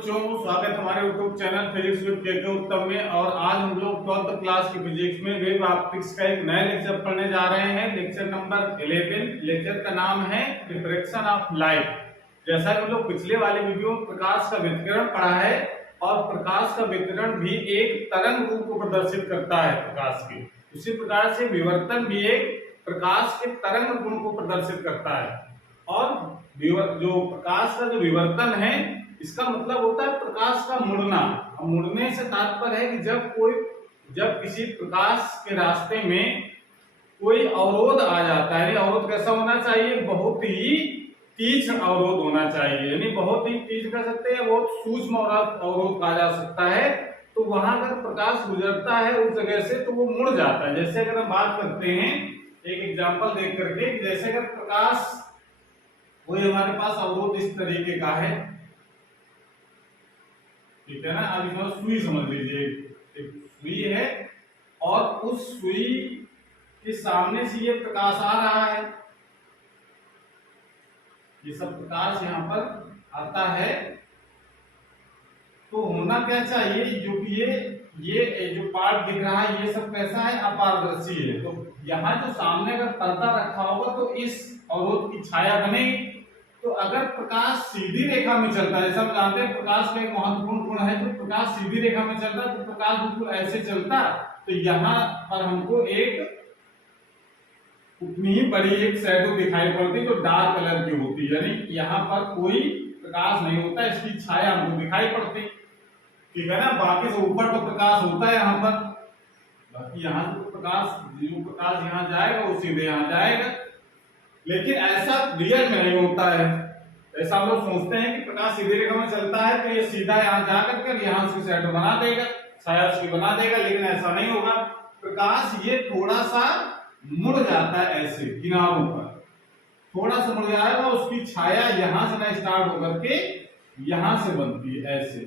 बच्चों, स्वागत हमारे यूट्यूब चैनल फिजिक्स विद के उत्तम में। और आज हम लोग 12th क्लास की फिजिक्स में वेव ऑप्टिक्स का एक नया लेक्चर पढ़ने जा रहे हैं। Lecture number 11। लेक्चर का नाम है रिफ्रैक्शन ऑफ लाइट। जैसा कि हम लोग पिछले वाले वीडियो में प्रकाश का विकिरण पढ़ा है, और प्रकाश का विकिरण भी एक तरंग रूप को प्रदर्शित करता है प्रकाश के, उसी प्रकार से विवर्तन भी एक प्रकाश के तरंग गुण को प्रदर्शित करता है। और जो प्रकाश का जो विवर्तन है, इसका मतलब होता है प्रकाश का मुड़ना। अब मुड़ने से तात्पर्य है कि जब किसी प्रकाश के रास्ते में कोई अवरोध आ जाता है। अवरोध कैसा होना चाहिए? बहुत ही तीक्ष्ण अवरोध होना चाहिए, यानी बहुत ही तीक्ष्ण कह सकते हैं, बहुत सूक्ष्म अवरोध कहा जा सकता है। तो वहां अगर प्रकाश गुजरता है उस जगह से, तो वो मुड़ जाता है। जैसे अगर हम बात करते हैं एक एग्जाम्पल देख करके, जैसे अगर प्रकाश कोई हमारे पास अवरोध इस तरीके का है, ठीक है ना। अब इसमें सुई समझ लीजिए, एक सुई है और उस सुई के सामने से ये प्रकाश आ रहा है। ये सब प्रकाश यहाँ पर आता है, तो होना क्या चाहिए? जो कि ये जो पार्ट दिख रहा है, ये सब कैसा है? अपारदर्शी है। तो यहाँ जो सामने अगर पर्दा रखा होगा तो इस अवरोध की छाया बनेगी। तो अगर प्रकाश सीधी रेखा में चलता है, जैसा हम जानते हैं प्रकाश का एक महत्वपूर्ण गुण है, जो प्रकाश सीधी रेखा में चलता है, तो प्रकाश बिल्कुल ऐसे चलता, तो यहाँ पर हमको एक उतनी ही बड़ी एक शैडो दिखाई पड़ती जो डार्क कलर की होती है, यानी यहाँ पर कोई प्रकाश नहीं होता, इसकी छाया हमको दिखाई पड़ती, ठीक है ना। बाकी से ऊपर तो प्रकाश होता है यहाँ पर, बाकी यहाँ से तो प्रकाश यहाँ जाएगा वो सीधे यहाँ जाएगा। लेकिन ऐसा रियल में नहीं होता है। ऐसा हम लोग सोचते हैं कि प्रकाश सीधी रेखा में चलता है, तो ये सीधा यहाँ जाकर के यहाँ उसकी शैडो बना देगा, छाया उसकी बना देगा, लेकिन ऐसा नहीं होगा। प्रकाश ये थोड़ा सा मुड़ जाता है, ऐसे किनारों पर थोड़ा सा मुड़ जाएगा, उसकी छाया यहाँ से ना स्टार्ट होकर के यहाँ से बनती है, ऐसे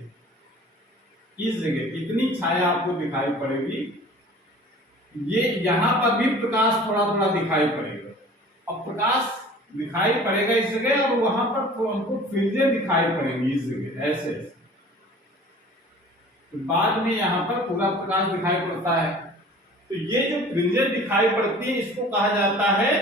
इस जगह इतनी छाया आपको दिखाई पड़ेगी। ये यहाँ पर भी प्रकाश थोड़ा थोड़ा दिखाई पड़ेगा। अब प्रकाश दिखाई पड़ेगा इस जगह, और वहां पर तो हमको फ्रिंजें दिखाई पड़ेंगी इस जगह, ऐसे तो बाद में यहाँ पर पूरा प्रकाश दिखाई पड़ता है। तो ये जो फ्रिंजें दिखाई पड़ती है, इसको कहा जाता है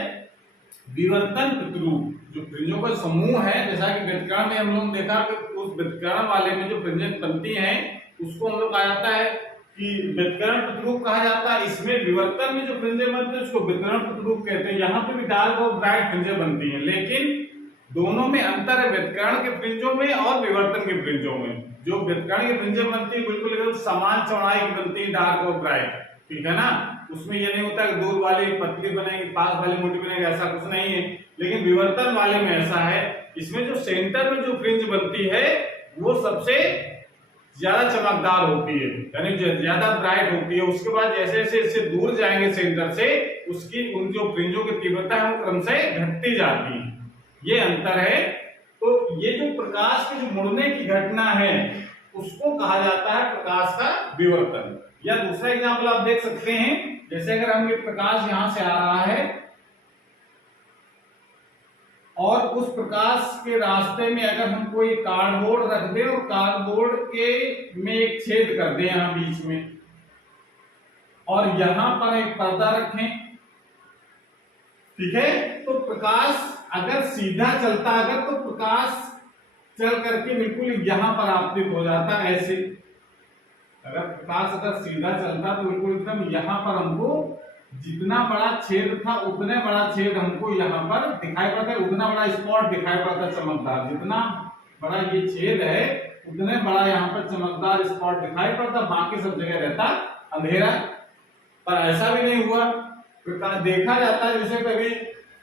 विवर्तन प्रतिरूप। जो फ्रिंजों का समूह है, जैसा कि व्यतिकरण में हम लोग देखा कि उस व्यतिकरण वाले में जो फ्रिंजें बनती हैं, उसको हम लोग कहा जाता है कि व्यतिकरण प्रतिरूप कहा जाता है। इसमें विवर्तन में जो फ्रिंजें बनती है उसको व्यतिकरण प्रतिरूप कहते हैं। यहाँ पे भी डार्क और ब्राइट फ्रिंजें बनती हैं, लेकिन दोनों में अंतर है, व्यतिकरण के फ्रिंजों में और विवर्तन के फ्रिंजों में। जो व्यतिकरण की फ्रिंजें बनती है बिल्कुल एकदम समान चौड़ाई की बनती है, डार्क और ब्राइट, ठीक है ना। उसमें ये नहीं होता कि दूर वाली पतली बनेगी, पास वाली मोटी बनेगी, ऐसा कुछ नहीं है। लेकिन विवर्तन वाले में ऐसा है, इसमें जो सेंटर में जो फ्रिंज बनती है वो सबसे ज्यादा चमकदार होती है, यानी ज्यादा ब्राइट होती है। उसके बाद जैसे जैसे इससे दूर जाएंगे सेंटर से, उसकी उन जो फ्रिंजों की तीव्रता है वो क्रम से घटती जाती है, ये अंतर है। तो ये जो प्रकाश की जो मुड़ने की घटना है, उसको कहा जाता है प्रकाश का विवर्तन। या दूसरा एग्जाम्पल आप देख सकते हैं, जैसे अगर हम ये प्रकाश यहां से आ रहा है और उस प्रकाश के रास्ते में अगर हम कोई कार्डबोर्ड रख दें और कार्डबोर्ड के में एक छेद कर दें यहां बीच में, और यहां पर एक पर्दा रखें, ठीक है, तो प्रकाश अगर सीधा चलता अगर तो प्रकाश चल करके बिल्कुल यहां पर आपतित हो जाता है, ऐसे। अगर प्रकाश अगर सीधा चलता तो बिल्कुल एकदम यहां पर हमको जितना बड़ा छेद था उतने बड़ा छेद हमको यहाँ पर दिखाई पड़ता है, उतना बड़ा स्पॉट दिखाई पड़ता है चमकदार। जितना बड़ा ये छेद है उतने बड़ा यहाँ पर चमकदार स्पॉट दिखाई पड़ता, बाकी सब जगह रहता अंधेरा। पर ऐसा भी नहीं हुआ, प्रकाश देखा जाता है जैसे कभी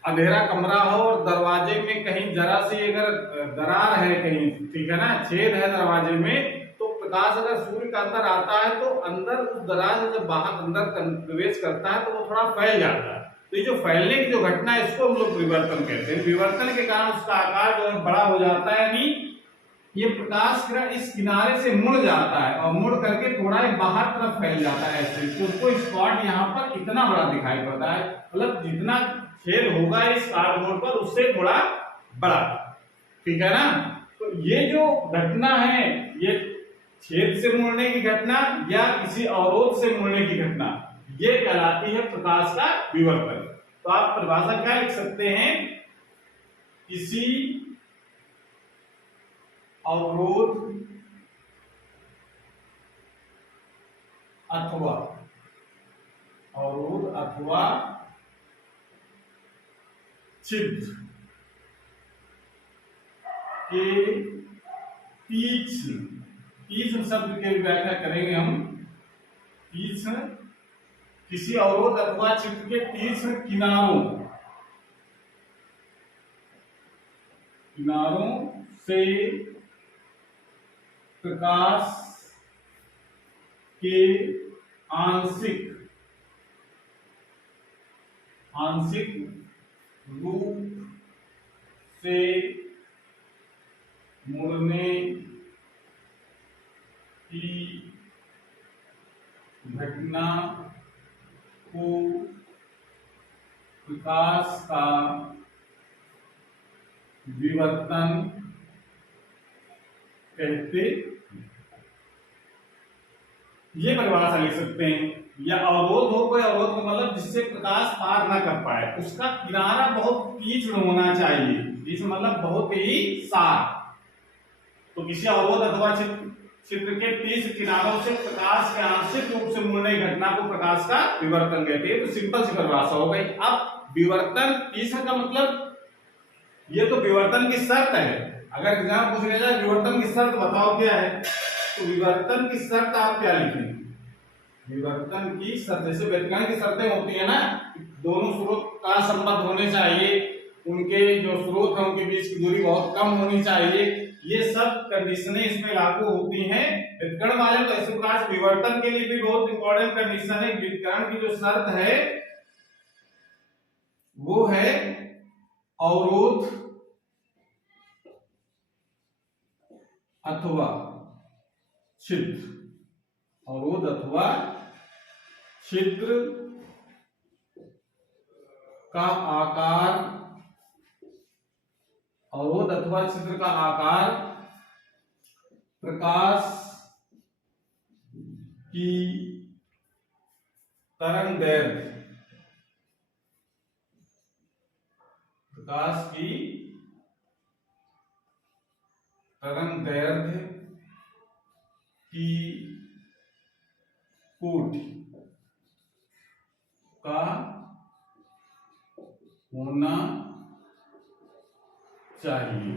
अंधेरा कमरा हो और दरवाजे में कहीं जरा सी अगर दरार है कहीं, ठीक है ना, छेद है दरवाजे में, प्रकाश अगर सूर्य का अंदर आता है तो अंदर उस दरार से जब बाहर अंदर प्रवेश करता है तो वो थोड़ा फैल जाता है। तो ये जो फैलने की जो घटना है, इसको हम लोग विवर्तन कहते हैं। विवर्तन के कारण उसका आकार जो है बड़ा हो जाता है, यानी ये प्रकाश किरण इस किनारे से मुड़ जाता है और मुड़ करके थोड़ा बाहर तरफ फैल जाता है, ऐसे। तो उसको स्पॉट यहाँ पर इतना बड़ा दिखाई पड़ता है, मतलब जितना छेद होगा इस कार्डबोर्ड पर उससे थोड़ा बड़ा, ठीक है ना। तो ये जो घटना है ये छेद से मुड़ने की घटना या किसी अवरोध से मुड़ने की घटना, ये कहलाती है प्रकाश का विवर्तन। तो आप परिभाषा क्या लिख सकते हैं, किसी अवरोध अथवा छिद्र के तीक्ष्ण शब्द की व्याख्या करेंगे हम। तीक्ष्ण, किसी अवरोध अथवा छिद्र के तीक्ष्ण किनारों से प्रकाश के आंशिक रूप से मुड़ने की घटना को प्रकाश का विवर्तन कहते, ये परिभाषा लिख सकते हैं। या अवरोध हो, कोई अवरोध का मतलब जिससे प्रकाश पार ना कर पाए, उसका किनारा बहुत तीक्ष्ण होना चाहिए, तीक्ष्ण मतलब बहुत ही शार्प। तो किसी अवरोध अथवा छिद्र के तीक्ष्ण किनारों से प्रकाश के आंशिक रूप से मुड़ने की घटना को प्रकाश का विवर्तन कहते हैं। तो सिंपल सी परिभाषा हो गई। अब विवर्तन, तीक्ष्ण का मतलब ये तो विवर्तन की शर्त है। अगर एग्जाम पूछ लिया जाए विवर्तन की शर्त बताओ क्या है, तो विवर्तन की शर्त आप क्या लिखेंगे, विवर्तन की शर्त जैसे व्युत्क्रमण की शर्तें होती है ना, दोनों स्रोत का संबंध होने चाहिए, उनके जो स्रोत हैं उनके बीच की दूरी बहुत कम होनी चाहिए, ये सब कंडीशनें इसमें लागू होती हैं। व्युत्क्रमण वाले तो इसी प्रकार विवर्तन के लिए भी बहुत इंपॉर्टेंट कंडीशन है। व्युत्क्रमण की जो शर्त है वो है अवरोध अथवा छिद्र, अवरोध अथवा छिद्र का आकार, अवरोध अथवा छिद्र का आकार प्रकाश की तरंगदैर्घ्य, प्रकाश की तरंगदैर्घ्य की कोटि का होना चाहिए।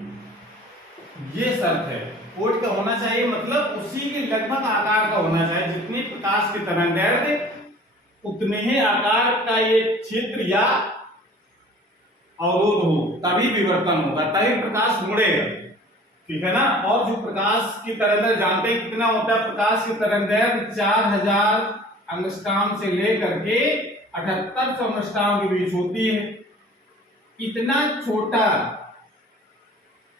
ये शर्त है, कोटि का होना चाहिए मतलब उसी के लगभग आकार का होना चाहिए, जितनी प्रकाश की तरंगदैर्घ्य उतने ही आकार का ये छिद्र या अवरोध हो, तभी विवर्तन होगा, तभी प्रकाश मुड़ेगा। ठीक है ना। और जो प्रकाश की तरंगदैर्घ्य जानते हैं कितना होता है, प्रकाश की तरंगदैर्घ्य 4000 एंगस्ट्रॉम से लेकर के 7800 एंगस्ट्रॉम के बीच होती है। इतना छोटा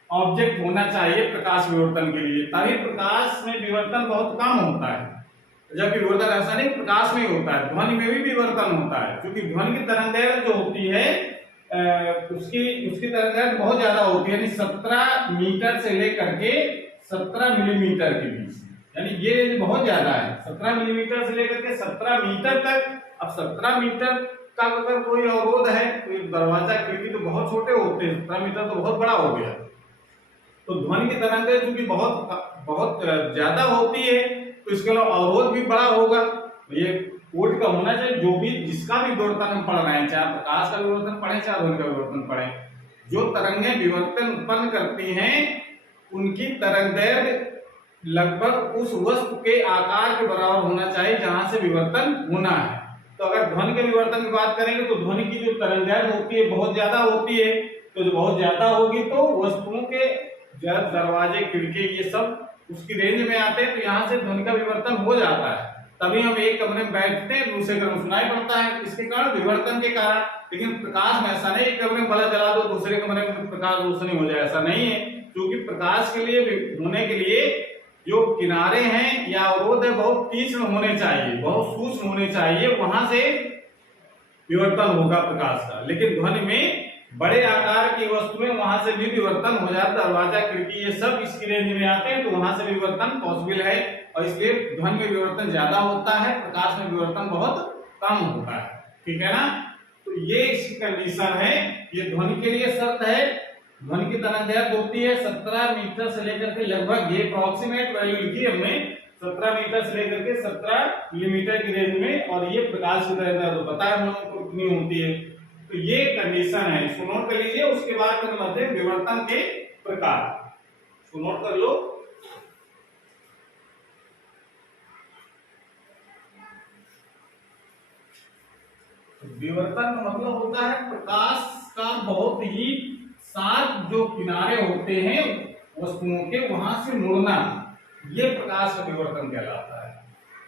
ऑब्जेक्ट होना चाहिए प्रकाश विवर्तन के लिए, तभी प्रकाश में विवर्तन बहुत कम होता है। जबकि विवर्तन ऐसा नहीं प्रकाश में ही होता है, ध्वनि में भी विवर्तन होता है, क्योंकि ध्वनि की तरंगदैर्घ्य जो होती है उसकी तरंगदैर्घ्य बहुत ज्यादा होती है, यानी 17 मीटर से लेकर के 17 मिलीमीटर के बीच, यानी ये रेंज बहुत ज्यादा है। 17 मिलीमीटर से लेकर के 17 मीटर तक। अब 17 मीटर का अगर कोई अवरोध है, कोई दरवाजा खिड़की तो बहुत छोटे होते हैं, 17 मीटर तो बहुत बड़ा हो गया। तो ध्वनि की तरंगदैर्घ्य चूंकि बहुत ज्यादा होती है, तो इसके अलावा अवरोध भी बड़ा होगा। तो ये कोटि का होना चाहिए, जो भी जिसका भी विवर्तन हम पढ़ रहे हैं, चाहे प्रकाश का विवर्तन पढ़े चाहे ध्वनि का विवर्तन पढ़े, जो तरंगें विवर्तन उत्पन्न करती हैं उनकी तरंगदैर्घ्य लगभग उस वस्तु के आकार के बराबर होना चाहिए जहां से विवर्तन होना है। तो अगर ध्वनि के विवर्तन की बात करेंगे तो ध्वनि की जो तरंगदैर्घ्य होती है बहुत ज्यादा होती है, तो जो बहुत ज्यादा होगी तो वस्तुओं के दरवाजे खिड़की ये सब उसकी रेंज में आते हैं, तो यहाँ से ध्वनि का विवर्तन हो जाता है। तभी हम एक कमरे में बैठते हैं, दूसरे कमरे में सुनाई पड़ता है, इसके कारण विवर्तन के कारण। लेकिन प्रकाश में ऐसा नहीं, एक कमरे में बल्ब जला दो दूसरे कमरे में प्रकाश रोशनी हो जाए, ऐसा नहीं है। क्योंकि प्रकाश के लिए होने के लिए जो किनारे हैं या अवरोध है बहुत तीक्ष्ण होने चाहिए, बहुत सूक्ष्म होने चाहिए, वहां से विवर्तन होगा प्रकाश का। लेकिन ध्वनि में बड़े आकार की वस्तुएं वहां से भी विवर्तन हो जाता है। दरवाजा खिड़की ये सब इसकी रेंज में आते हैं, तो वहां से विवर्तन पॉसिबल है, और इसलिए ध्वनि में विवर्तन ज्यादा होता है, प्रकाश में विवर्तन बहुत कम होता है। ठीक है ना। तो ये इसकी कंडीशन है, ये ध्वनि के लिए शर्त है। ध्वनि की तरंगदैर्घ्य होती है 17 मीटर से लेकर के लगभग, ये अप्रोक्सीमेट वैल्यू लिखी है हमने, 17 मीटर से लेकर के 17 मिलीमीटर की रेंज में, और ये प्रकाश की तरंगदैर्घ्य तो पता है हम लोगों को कितनी होती है। तो ये कंडीशन है, इसको नोट कर लीजिए। उसके बाद फिर मध्य विवर्तन के प्रकार, इसको नोट कर लो। विवर्तन का मतलब होता है प्रकाश का बहुत ही शार्प जो किनारे होते हैं वस्तुओं के, वहां से मुड़ना, ये प्रकाश का विवर्तन कहलाता है।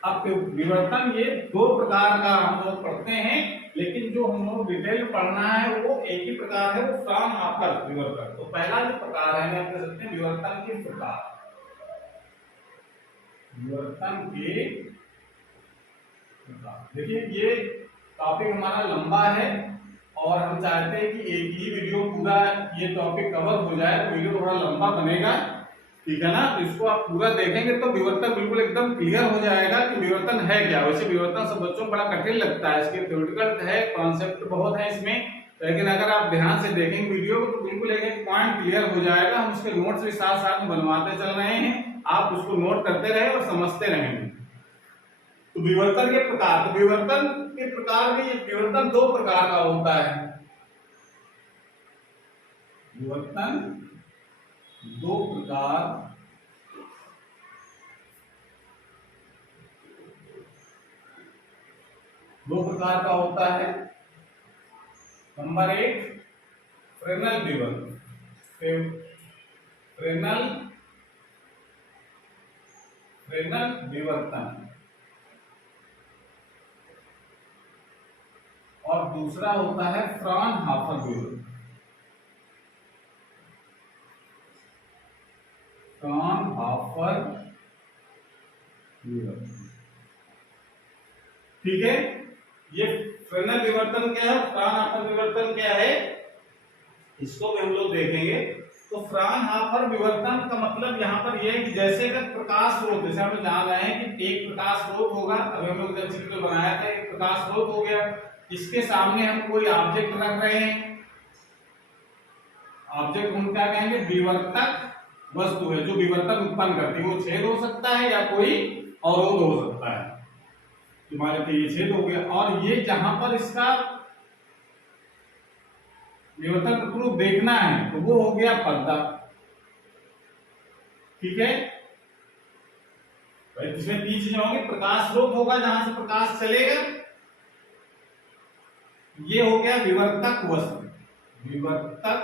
अब विवर्तन ये दो प्रकार का हम लोग पढ़ते हैं, लेकिन जो हम लोग डिटेल में पढ़ना है वो एक ही प्रकार है, वो फ्राउनहोफर विवर्तन। तो पहला जो प्रकार है हम कह सकते हैं विवर्तन के प्रकार, विवर्तन के प्रकार। देखिए ये टॉपिक हमारा लंबा है, और हम चाहते हैं कि एक ही वीडियो पूरा ये टॉपिक कवर हो जाए, तो वीडियो थोड़ा लंबा बनेगा। ठीक है ना। तो इसको आप पूरा देखेंगे तो विवर्तन बिल्कुल एकदम क्लियर हो जाएगा कि विवर्तन है क्या। वैसे विवर्तन सब बच्चों को बड़ा कठिन लगता है, इसके थ्योरेटिकल है, कॉन्सेप्ट बहुत है इसमें, लेकिन अगर आप ध्यान से देखेंगे वीडियो को तो बिल्कुल एक एक पॉइंट क्लियर हो जाएगा। हम उसके नोट्स भी साथ साथ में बनवाते चल रहे हैं, आप उसको नोट करते रहे और समझते रहेंगे। तो विवर्तन के प्रकार, तो विवर्तन के प्रकार में ये विवर्तन दो प्रकार का होता है। विवर्तन दो प्रकार, दो प्रकार का होता है। नंबर एक फ्रेनेल विवर्तन, फ्रेनेल विवर्तन, और दूसरा होता है फ्राउनहोफर विवर्तन। फ्राउनहोफर विवर्तन, ठीक है। ये फ्रेनेल विवर्तन क्या है, फ्राउनहोफर विवर्तन क्या है, इसको भी हम लोग देखेंगे। तो फ्राउनहोफर विवर्तन का मतलब यहाँ पर यह है कि जैसे अगर प्रकाश स्रोत, जैसे हम जान रहे हैं कि एक प्रकाश स्रोत होगा, अभी हम लोग जब चित्र बनाया था एक प्रकाश स्रोत हो गया, इसके सामने हम कोई ऑब्जेक्ट रख रहे हैं, ऑब्जेक्ट हम क्या कहेंगे, विवर्तक वस्तु है जो विवर्तन उत्पन्न करती है। वो छेद हो सकता है या कोई अवरोध हो सकता है। मान लीजिए ये छेद हो गया, और ये जहां पर इसका विवर्तन प्रतिरूप देखना है तो वो हो गया पर्दा। ठीक है। इसमें तीन चीजें होंगी, प्रकाश स्रोत होगा जहां से प्रकाश चलेगा, ये हो गया विवर्तक वस्तु, विवर्तक,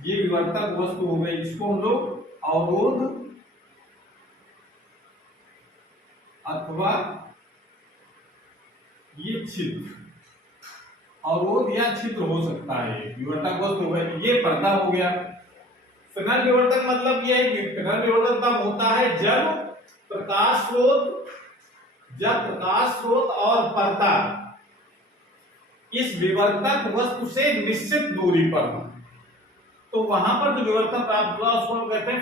ये विवर्तक वस्तु हो गई, जिसको हम लोग अवरोध अथवा ये छिद्र, अवरोध या छिद्र हो सकता है, विवर्तक वस्तु हो गया। ये पर्दा हो गया। फ्रेनेल विवर्तन मतलब ये है कि फ्रेनेल विवर्तन तब होता है जब प्रकाश स्रोत और पर्दा इस विवर्तक वस्तु से निश्चित दूरी पर हो, तो वहां पर जो विवर्तन प्राप्त हुआ उसको कहते हैं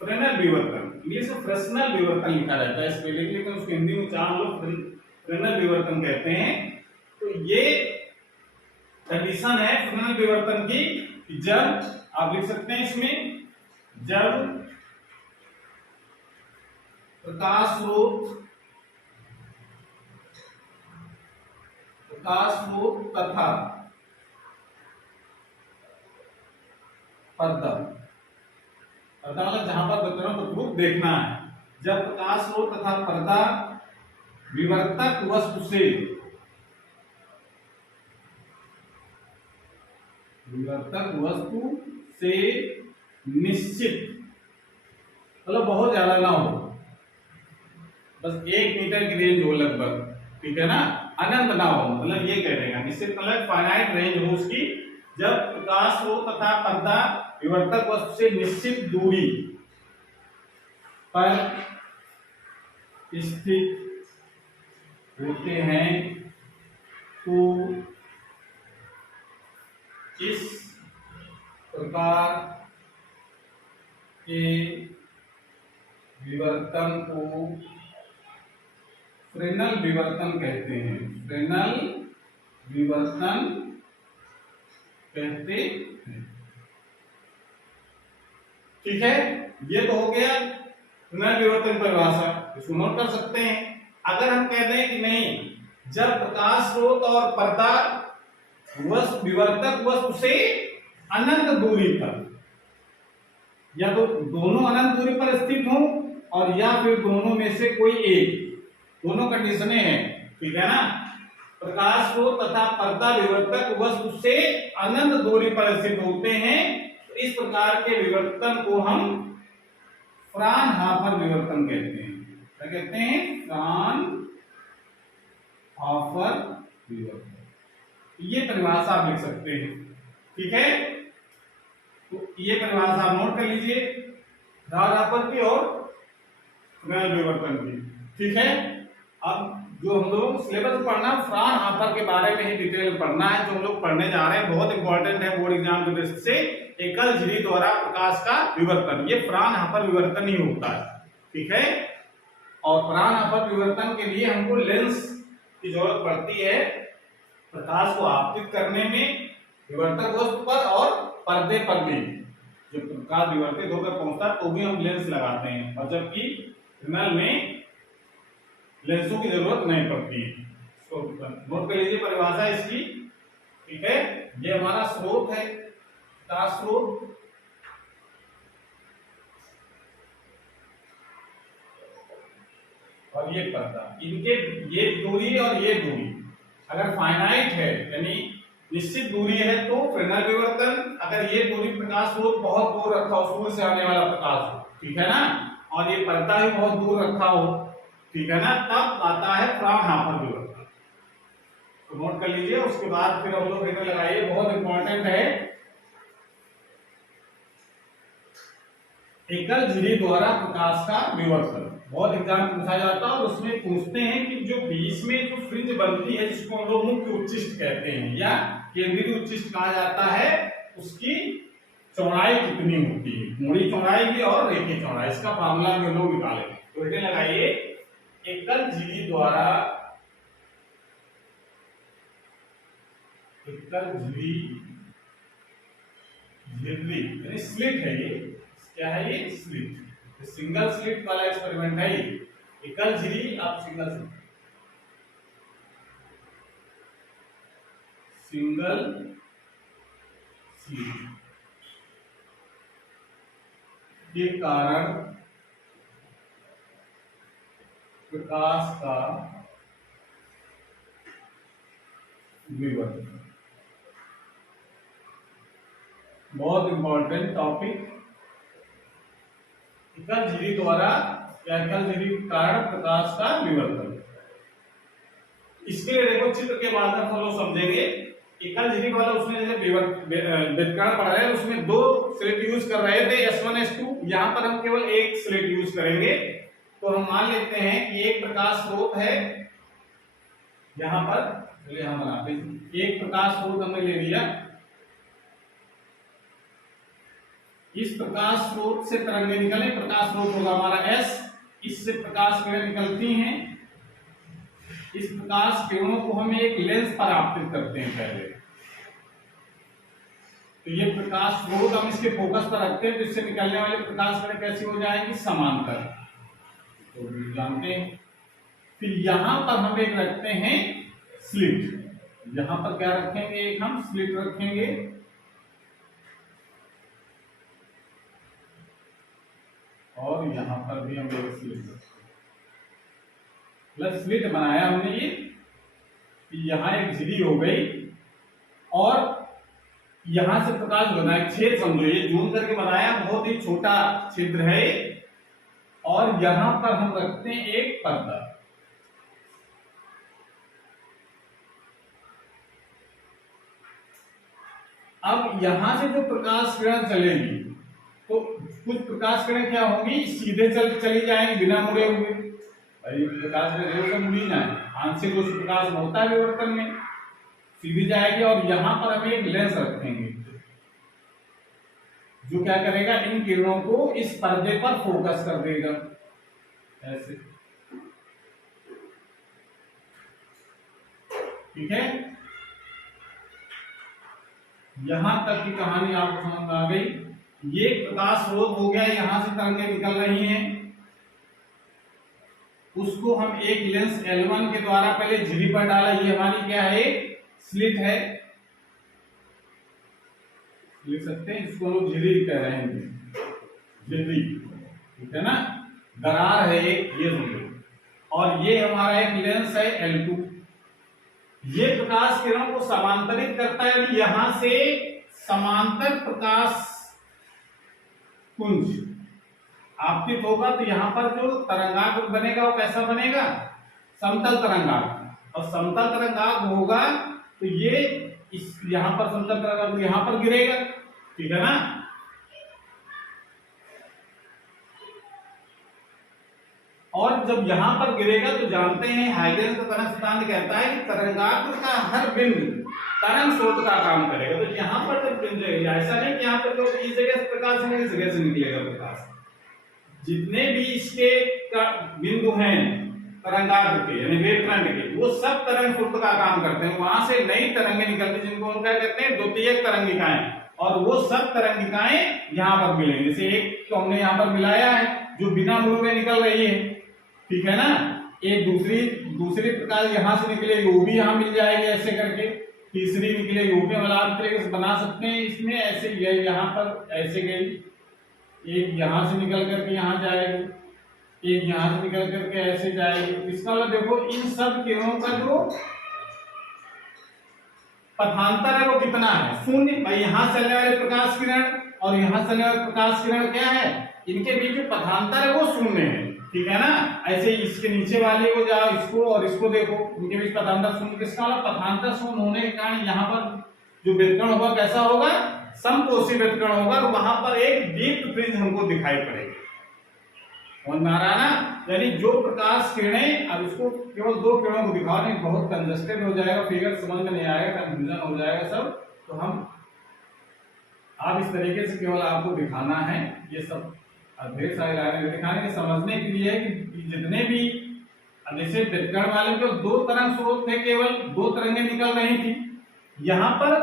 फ्रेनेल विवर्तन। इंग्लिश में फ्रेस्नेल विवर्तन लिखा रहता है इसमें, लेकिन उसको हिंदी में चार लोग फ्रेनेल विवर्तन कहते हैं। तो ये कंडीशन है फ्रेनेल विवर्तन की, जब आप लिख सकते हैं इसमें, जब प्रकाश स्रोत तथा पर्दा, मतलब जहां पर विवर्तन प्रतिरूप देखना है, जब प्रकाश स्रोत तथा पर्दा विवर्तक वस्तु से निश्चित, मतलब बहुत ज्यादा ना हो, बस 1 मीटर की रेंज हो लगभग, ठीक है ना, अनंत ना हो, मतलब ये कह देगा निश्चित, मतलब फाइनाइट रेंज हो उसकी, जब प्रकाश स्रोत तथा पर्दा विवर्तक वस्तु से निश्चित दूरी पर स्थित होते हैं, फ्रेनल विवर्तन कहते हैं, फ्रेनल विवर्तन कहते हैं। ठीक है, ये तो हो गया फ्रेनल विवर्तन परिभाषा, इसको नोट कर सकते हैं। अगर हम कह दें कि नहीं, जब प्रकाश स्रोत और पर्दा विवर्तक वस्तु से अनंत दूरी पर, या तो दोनों अनंत दूरी पर स्थित हों और या फिर दोनों में से कोई एक, दोनों कंडीशनें हैं, ठीक है ना। प्रकाश स्रोत तथा पर्दा विवर्तक वस्तु से अनंत दूरी पर स्थित होते हैं, तो इस प्रकार के विवर्तन को हम फ्रानहाफर विवर्तन कहते हैं। क्या कहते हैं? फ्रानहाफर विवर्तन। ये परिभाषा आप लिख सकते हैं, ठीक है। तो ये परिभाषा आप नोट कर लीजिए, फ्रानहाफर की और फ्रेनल विवर्तन की, ठीक है। अब जो हम लोग सिलेबस पढ़ना, फ्रानहाफर के बारे में ही डिटेल पढ़ना है, जो हम लोग पढ़ने जा रहे हैं, बहुत इंपॉर्टेंट है बोर्ड एग्जाम की दृष्टि से। एकल झिरी द्वारा प्रकाश का विवर्तन, ये फ्रानहाफर विवर्तन ही होता है, ठीक है। और फ्रानहाफर विवर्तन के लिए हमको लेंस की जरूरत पड़ती है, प्रकाश को आपतित करने में विवर्तक वस्तु पर और पर्दे पर भी। जब प्रकाश विवर्तित होकर पहुंचता तो भी हम लेंस लगाते हैं, और जबकि फ्रेनल में लेंसों की जरूरत नहीं पड़ती है। तो नोट कर लीजिए परिभाषा इसकी, ठीक है। ये हमारा स्रोत है, प्रकाश स्रोत, और ये पर्दा, इनके ये दूरी और ये दूरी अगर फाइनाइट है, यानी निश्चित दूरी है, तो फ्रेनल विवर्तन। अगर ये दूरी प्रकाश स्रोत बहुत दूर रखा हो, सूर्य से आने वाला प्रकाश हो, ठीक है ना, और ये पर्दा भी बहुत दूर रखा हो, ठीक है ना, तब आता है फ्रानहाफर विवर्तन। तो नोट कर लीजिए, उसके बाद फिर हम लोग फिगर लगाइए, बहुत इंपॉर्टेंट है। एकल झिरी द्वारा प्रकाश का विवर्तन बहुत एग्जाम पूछा जाता है, और उसमें पूछते हैं कि जो बीच में जो फ्रिंज बनती है, जिसको हम लोग मुख्य उच्चिष्ट कहते हैं या केंद्रीय उच्चिष्ट कहा जाता है, उसकी चौड़ाई कितनी होती है, मूड़ी चौड़ाई भी और रेखी चौड़ाई, इसका फार्मूला में लोग निकालेंगे। तो बेटे लगाइए, एकल झिरी द्वारा, एकल झिरी, झिल्ली यानी स्लिट है, ये क्या है? ये स्लिट, सिंगल स्लिट वाला एक्सपेरिमेंट है ये। एकल झिरी, आप सिंगल स्लिट के कारण प्रकाश का विवर्तन, बहुत इंपॉर्टेंट टॉपिक। एकल झिरी द्वारा या एकल झिरी के कारण प्रकाश का विवर्तन, इसके लिए देखो चित्र के माध्यम से हम लोग समझेंगे। एकल झिरी वाला उसमें जैसे व्युत्करण पढ़ रहे हैं, उसमें दो स्लिट यूज कर रहे थे, S1 S2, यहाँ पर हम केवल एक स्लिट यूज करेंगे। तो हम मान लेते हैं कि एक प्रकाश स्रोत है, यहाँ पर चलिए हम बनाते हैं, एक प्रकाश स्रोत हमने ले लिया, इस प्रकाश स्रोत से तरंगें निकले, प्रकाश स्रोत होगा हमारा S, इससे प्रकाश किरणें निकलती हैं, इस प्रकाश किरणों को हम एक लेंस पर आपतित करते हैं पहले। तो ये प्रकाश स्रोत हम इसके फोकस पर रखते हैं, तो इससे निकलने वाले प्रकाश किरणें कैसी हो जाएंगी? समांतर, तो जानते हैं। फिर यहां पर हम एक रखते हैं स्लिट, यहां पर क्या रखेंगे? एक हम स्लिट रखेंगे, और यहां पर भी हम एक स्लिट, प्लस स्लिट बनाया हमने ये, यहां एक झिरी हो गई, और यहां से प्रकाश बनाया, छेद समझो, ये जूम करके बनाया, बहुत ही छोटा छिद्र है, और यहां पर हम रखते हैं एक पर्दा। अब यहां से जो प्रकाश किरण चलेगी, तो कुछ प्रकाश किरण क्या होंगी? सीधे चली जाएंगी बिना मुड़े हुए, प्रकाश किरण मुड़ी जाए, आंशिक रूप से प्रकाश होता है विवर्तन में, सीधी जाएगी, और यहां पर हम एक लेंस रखेंगे जो क्या करेगा? इन किरणों को इस पर्दे पर फोकस कर देगा, ऐसे। ठीक है, यहां तक की कहानी आपको समझ में आ गई। ये प्रकाश स्रोत हो गया, यहां से तरंगें निकल रही हैं, उसको हम एक लेंस L1 के द्वारा पहले झिरी पर डाला। ये हमारी क्या है, स्लिट है, लिख सकते हैं इसको लोग झिरी कह रहे हैं, झिरी, ठीक है ना, दरार है एक, ये समझो। और ये हमारा एक लेंस है L2। ये प्रकाश किरणों को समांतरित करता है, यानी यहां से समांतर प्रकाश पुंज आपतित होगा, तो यहां पर जो तरंगाग्र बनेगा वो कैसा बनेगा, समतल तरंगाग्र। और समतल तरंगाग्र होगा तो ये इस यहां पर समतल तरंगाग्र यहां पर गिरेगा, ठीक है ना। और जब यहां पर गिरेगा तो जानते हैं हाइगेंस का तरंग सिद्धांत कहता है कि तरंगाग्र का हर बिंदु तरंग स्रोत का काम करेगा। तो यहां पर जब गिरेगा, ऐसा नहीं कि यहां पर तो इस जगह से प्रकाश है, इस जगह से निकलेगा प्रकाश। जितने भी इसके बिंदु हैं तरंगाग्र के, यानी वेव फ्रंट के, वो सब तरंग स्रोत का काम करते हैं। वहां से नई तरंगें निकलती, जिनको हम क्या कहते हैं, द्वितीयक तरंगिकाएं। और वो सब तरंगिकाएं यहाँ पर मिलेंगी। जैसे एक तो हमने यहाँ पर मिलाया है जो बिना मुड़ में निकल रही है, ठीक है ना। एक दूसरी प्रकार यहाँ से निकलेगी, वो भी यहाँ मिल जाएगी ऐसे करके। तीसरी निकलेगी, वो भी हम अलग तरीके से बना सकते हैं। इसमें ऐसे यहाँ पर ऐसे गई, एक यहाँ से निकल करके यहाँ जाएगी, एक यहाँ से निकल करके ऐसे जाएगी। इसका मतलब देखो इन सब किरणों का जो पथांतर है वो कितना है, शून्य। भाई यहाँ चलने वाले प्रकाश किरण और यहाँ चलने वाले प्रकाश किरण क्या है, इनके बीच जो पथांतर है वो शून्य है, ठीक है ना। ऐसे इसके नीचे वाले को जाओ, इसको और इसको देखो, इनके बीच पथांतर शून्य। किसका मतलब पथांतर शून्य होने के कारण यहाँ पर जो व्यतिकरण होगा कैसा होगा, समकोषी व्यतिकरण होगा। और वहां पर एक दीप्त फ्रिंज हमको दिखाई पड़ेगी। समझ में आ रहा है ना। यानी जो प्रकाश किरणें, अब इसको केवल दो किरणों को दिखाओ, नहीं बहुत कंजस्टेड हो जाएगा, फिगर समझ में नहीं आएगा, कंफ्यूजन हो जाएगा सब। तो हम आप इस तरीके से केवल आपको दिखाना है, ये सब ढेर सारे लाइनें दिखाने के समझने के लिए कि जितने भी जैसे व्यतिकरण वाले केवल दो तरंग स्रोत थे, केवल दो तरंगें निकल रही थी। यहाँ पर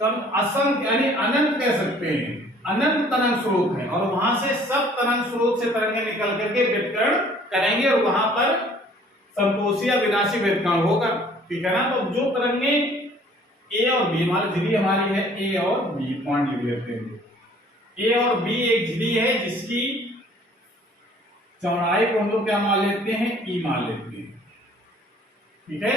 कम असंख्य यानी अनंत कह सकते हैं, अनंत तरंग स्रोत है। और वहां से सब तरंग स्रोत से तरंगें निकल करके व्यतिकरण करेंगे और वहां पर समकोषी या विनाशी व्यतिकरण होगा, ठीक है ना। तो जो तरंगें ए और बी, मान झिल्ली हमारी है ए और बी, पॉइंट लिख लेते हैं। ए और बी एक झिल्ली है जिसकी चौड़ाई को हम लोग क्या मान लेते हैं, ई मान लेते हैं, ठीक है।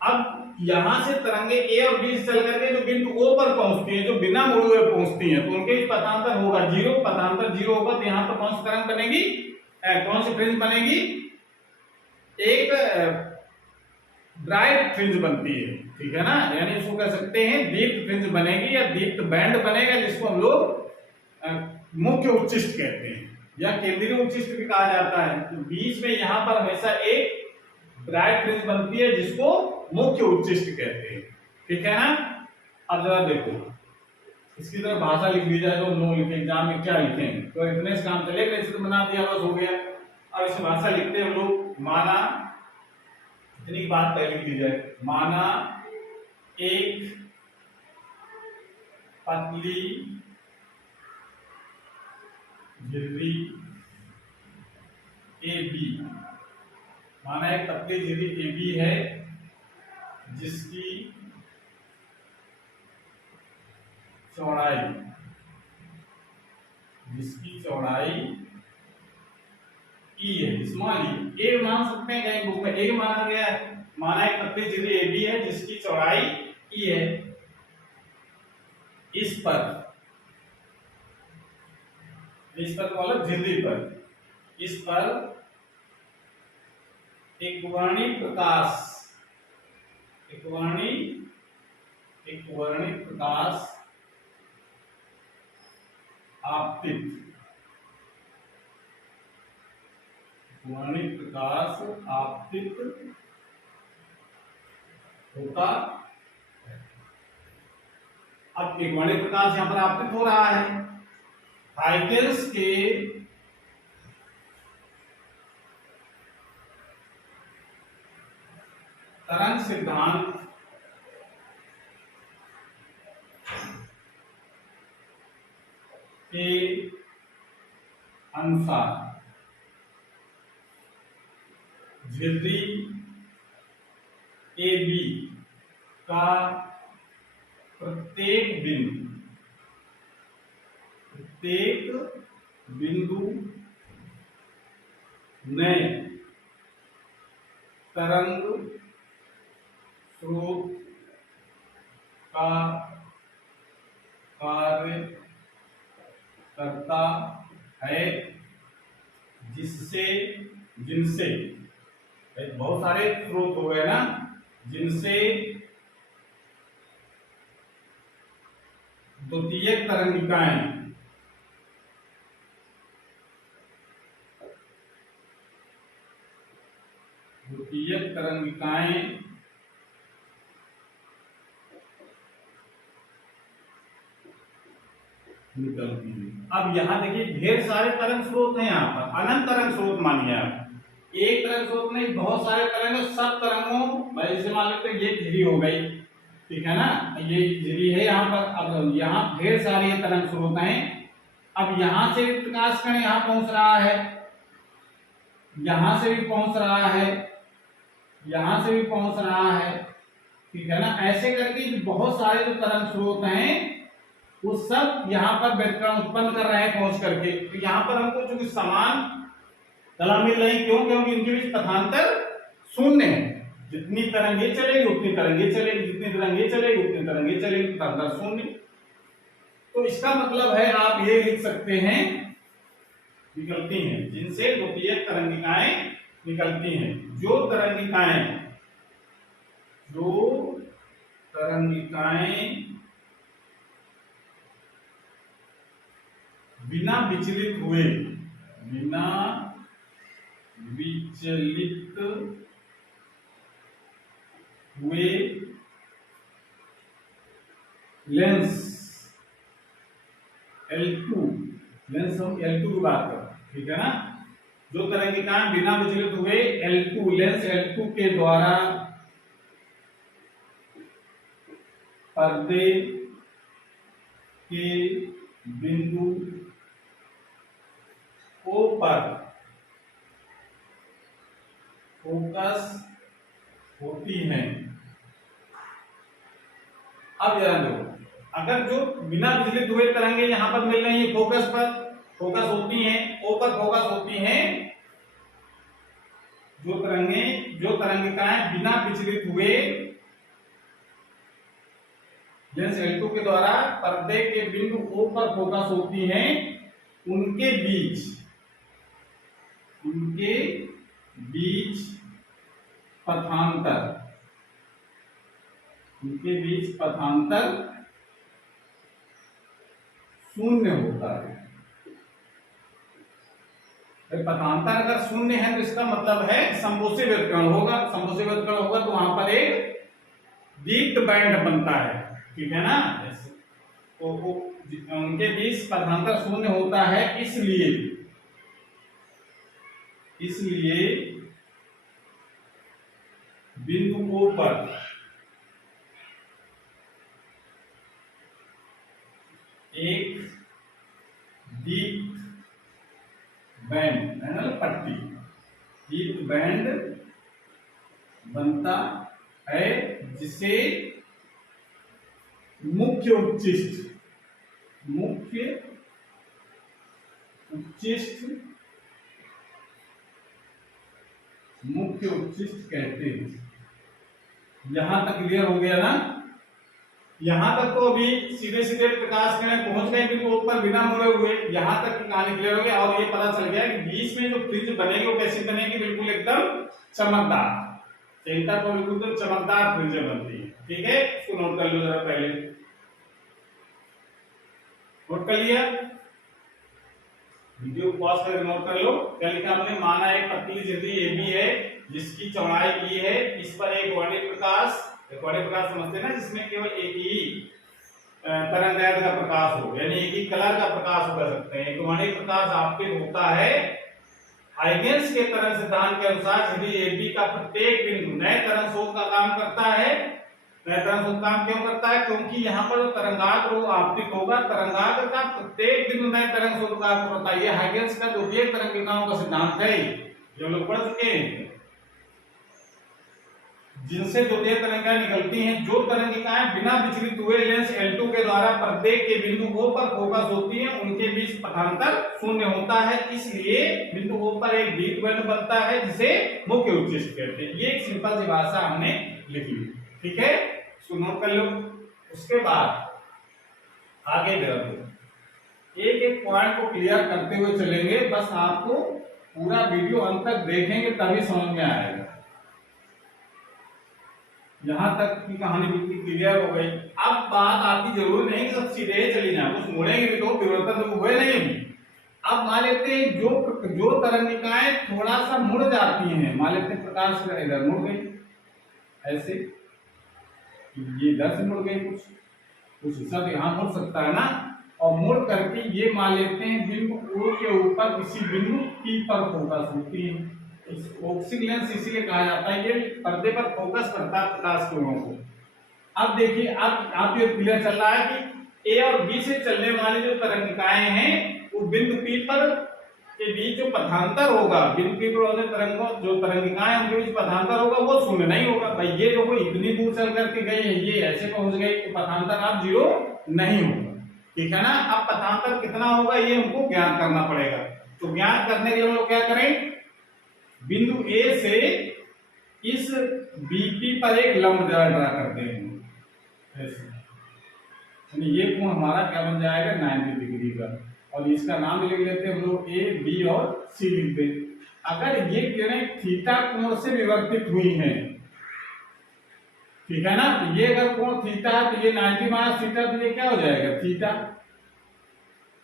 अब यहां से तरंगे ए और बी से चल करके जो बिंदु ओ पर पहुंचती हैं, जो बिना मुड़े हुए पहुंचती हैं, तो उनके बीच पथांतर होगा जीरो। पथांतर जीरो होगा तो यहाँ पर कौन सी तरंग बनेगी, कौन सी फ्रिंज बनेगी, एक ब्राइट फ्रिंज बनती है, ठीक है ना। यानी इसको कह सकते हैं दीप्त फ्रिंज बनेगी या दीप्त बैंड बनेगा, जिसको हम लोग मुख्य उच्चिष्ट कहते हैं या केंद्रीय उच्चिष्ट भी कहा जाता है। तो बीच में यहाँ पर हमेशा एक ब्राइट फ्रिंज बनती है जिसको मुख्य उच्चिष्ट कहते हैं, ठीक है ना। अब जरा देखो इसकी तरह भाषा लिख दी जाए तो नो लिखे, एग्जाम में क्या लिखेंगे, तो इतने से काम चलेगा, इसे तो बना दिया बस हो गया। अब इस भाषा लिखते हैं हम लोग, माना इतनी बात पहले लिख दी जाए, माना एक पतली झिल्ली ए बी, माना एक पतली झिल्ली ए बी है जिसकी चौड़ाई ई है, स्मॉल ई, ए मान सकते हैं कहीं बुक में ए माना गया है। माना एक पतली झिल्ली ए बी है जिसकी चौड़ाई ई है, इस पर मतलब झिल्ली पर, इस पर एक वर्णित प्रकाश आपतित होता। अब एक वर्णित प्रकाश यहां पर आपतित हो रहा है। हाइगेंस के तरंग सिद्धांत के अनुसार झिर्री ए बी का प्रत्येक बिंदु नए तरंग स्रोत का कार्य करता है, जिनसे बहुत सारे स्रोत हो गए ना, जिनसे द्वितीयक तरंगिकाएं निकलती है। अब यहाँ देखिए ढेर सारे तरंग स्रोत हैं, यहाँ पर अनंत तरंग स्रोत मानिए आप, एक तरंग स्रोत नहीं बहुत सारे तरंग, सब तरंगों जैसे मान लेते हैं ये झिरी हो गई, ठीक है ना, ये झिरी है यहाँ पर। अब यहाँ ढेर सारे तरंग स्रोत हैं। अब यहाँ से प्रकाश कण यहाँ पहुंच रहा है, यहाँ से भी पहुंच रहा है, यहाँ से भी पहुंच रहा है, ठीक है ना। ऐसे करके बहुत सारे जो तरंग स्रोत हैं वो सब यहाँ पर व्यतिकरण उत्पन्न कर रहे हैं पहुंच करके। तो यहाँ पर हमको चूंकि समान कला मिल रही, क्यों? क्योंकि इनके बीच पथांतर शून्य है। जितनी तरंगे चलेगी उतनी तरंगे चलेगी, जितनी तरंगे चलेगी उतनी तरंगे चलेगी, पथांतर शून्य। तो इसका मतलब है आप ये लिख सकते हैं निकलती हैं, जिनसे द्वितीयक तरंगिकाएं निकलती हैं। जो तरंगिकाएं बिना विचलित हुए लेंस हम L2 की बात कर, ठीक है ना। जो तरंगिकाएं बिना विचलित हुए लेंस L2 के द्वारा पर्दे के बिंदु O पर फोकस होती हैं। अब जरा देखो, अगर जो बिना विचलित हुए तरंगे यहाँ पर मिल रही है फोकस होती हैं, O पर फोकस होती हैं, जो तरंगिकाएं बिना विचलित हुए लेंस L2 के द्वारा पर्दे के बिंदु O पर फोकस होती हैं, उनके बीच पथांतर शून्य होता है। पथांतर अगर शून्य है तो इसका मतलब है संपोषी व्यतिकरण होगा। संपोषी व्यतिकरण होगा तो वहां पर एक दीप्त बैंड बनता है, ठीक है ना। तो उनके बीच पथांतर शून्य होता है, इसलिए बिंदु O पर एक दीप्त बैंड है ना, पट्टी दीप्त बैंड बनता है, जिसे मुख्य उच्चिष्ट कहते हैं। यहां तक क्लियर हो गया ना। यहां तक तो अभी सीधे प्रकाश किरण पहुंच गए बिल्कुल ऊपर बिना मुड़े हुए, यहां तक की कहानी क्लियर हो गया। और ये पता चल गया कि बीच में जो फ्रिंज बनेगी वो कैसी बनेगी, बिल्कुल एकदम चमकदार, सेंटर पर बिल्कुल चमकदार फ्रिंज बनती है, ठीक है। इसको नोट कर लो जरा, पहले नोट कर लिया, वीडियो पॉज करके नोट कर लो। क्या लिखा हमने, माना एक पतली झिर्री AB है जिसकी चौड़ाई E है, इस पर एक वर्णित प्रकाश समझते हैं ना, जिसमें केवल एक ही तरंगदैर्घ्य का प्रकाश हो, यानी एक ही कलर का प्रकाश हो, कर सकते हैं। एक वर्णित प्रकाश आपके होता है हाइगेंस के तरंग सिद्धांत के अनुसार यदि AB का प्रत्येक बिंदु नए तरंग स्रोत का काम करता है, नए तरंग स्रोत काम क्यों करता है? क्योंकि यहाँ पर जो तरंगाग्र वो आपतित होगा, तरंगाग्र का प्रत्येक बिंदु नए तरंग स्रोत का आपको पता है। ये हाइगेंस का द्वितीय तरंगिकाओं का सिद्धांत है, जो लोग पढ़ चुके हैं, जिनसे द्वितीय तरंगिकाएं निकलती हैं। जो तरंगिकाएं बिना विचलित हुए लेंस L2 के द्वारा प्रत्येक के बिंदु O पर फोकस होती हैं, उनके बीच पथांतर शून्य होता है, इसलिए बिंदु O पर एक द्विध्रुव बनता है जिसे मुख्य उच्चिष्ट कहते हैं। ये एक सिंपल सी भाषा हमने लिखी, ठीक है, इसको नोट कर लो। उसके बाद आगे बढ़ो, एक एक पॉइंट को क्लियर करते हुए चलेंगे, बस आपको पूरा वीडियो अंत तक देखेंगे तभी समझ में आएगा। यहां तक की कहानी बिल्कुल क्लियर हो गई। अब बात आती जरूर नहीं कि सब सीधे चली जाए, कुछ मुड़ेंगे भी तो परिवर्तन तो हुए नहीं अभी। अब मान लेते हैं जो तरंगिकाएं थोड़ा सा मुड़ जाती हैं, मान लेते हैं प्रकाश का इधर मुड़ गई, ऐसे ये इधर से मुड़ गई, कुछ हिस्सा तो यहाँ मुड़ सकता है ना, और मुड़ करके ये मान लेते हैं बिंदु O के ऊपर किसी बिंदु P पर फोकस होती है। फोकसिंग लेंस इसीलिए कहा जाता है, ये पर्दे पर फोकस करता है प्रकाश किरणों को। अब देखिए, अब आप ये क्लियर चल रहा है कि A और B से चलने वाली जो तरंगिकाएं हैं वो बिंदु P पर के बीच जो पथांतर होगा, बिंदु P पर वाले तरंगों जो तरंगिकाएं उनके बीच पथांतर होगा वो शून्य नहीं होगा। भाई ये देखो इतनी दूर चल करके गई है, ये ऐसे पहुंच गई तो पथांतर अब 0 नहीं होगा, ठीक है ना। अब पथांतर कितना होगा ये हमको ज्ञात करना पड़ेगा। तो ज्ञात करने के लिए हम लोग क्या करें, बिंदु A से इस BP पर एक लंब ड्रा करते हैं ऐसे, यानी ये कोण हमारा क्या बन जाएगा 90 डिग्री का, और इसका नाम लिख लेते हैं हम लोग A, B और C लिखते हैं। अगर ये किरणें थीटा कोण से विवर्तित हुई हैं, ठीक है ना, तो ये अगर कोण थीटा है तो ये 90 माइनस थीटा, तो ये क्या हो जाएगा थीटा।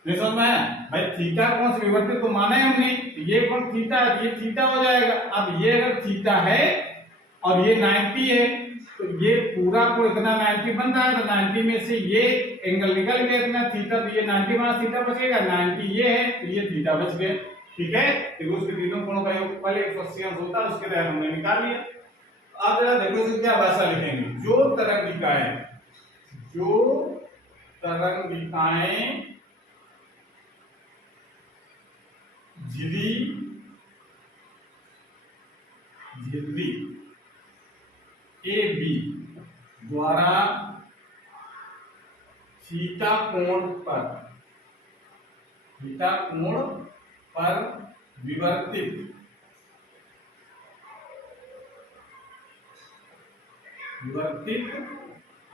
नहीं समझ में आया भाई, थीटा कोण से विवर्तित तो माना है हमने, ये कोण थीटा है, ये थीटा हो जाएगा। अब ये अगर थीटा है और ये 90 है तो ये पूरा कोण इतना 90 बन रहा है, तो 90 में से ये एंगल निकल गया इतना थीटा, तो ये 90 माइनस थीटा बचेगा, 90 ये है तो ये थीटा बच गया, ठीक है। त्रिभुज के तीनों कोणों का योगफल 180 अंश होता है, उसके तहत हमने निकाल लिया। अब जरा देखो इसको क्या भाषा लिखेंगे, जो तरंगिकाएं झिल्ली AB द्वारा थीटा कोण पर विवर्तित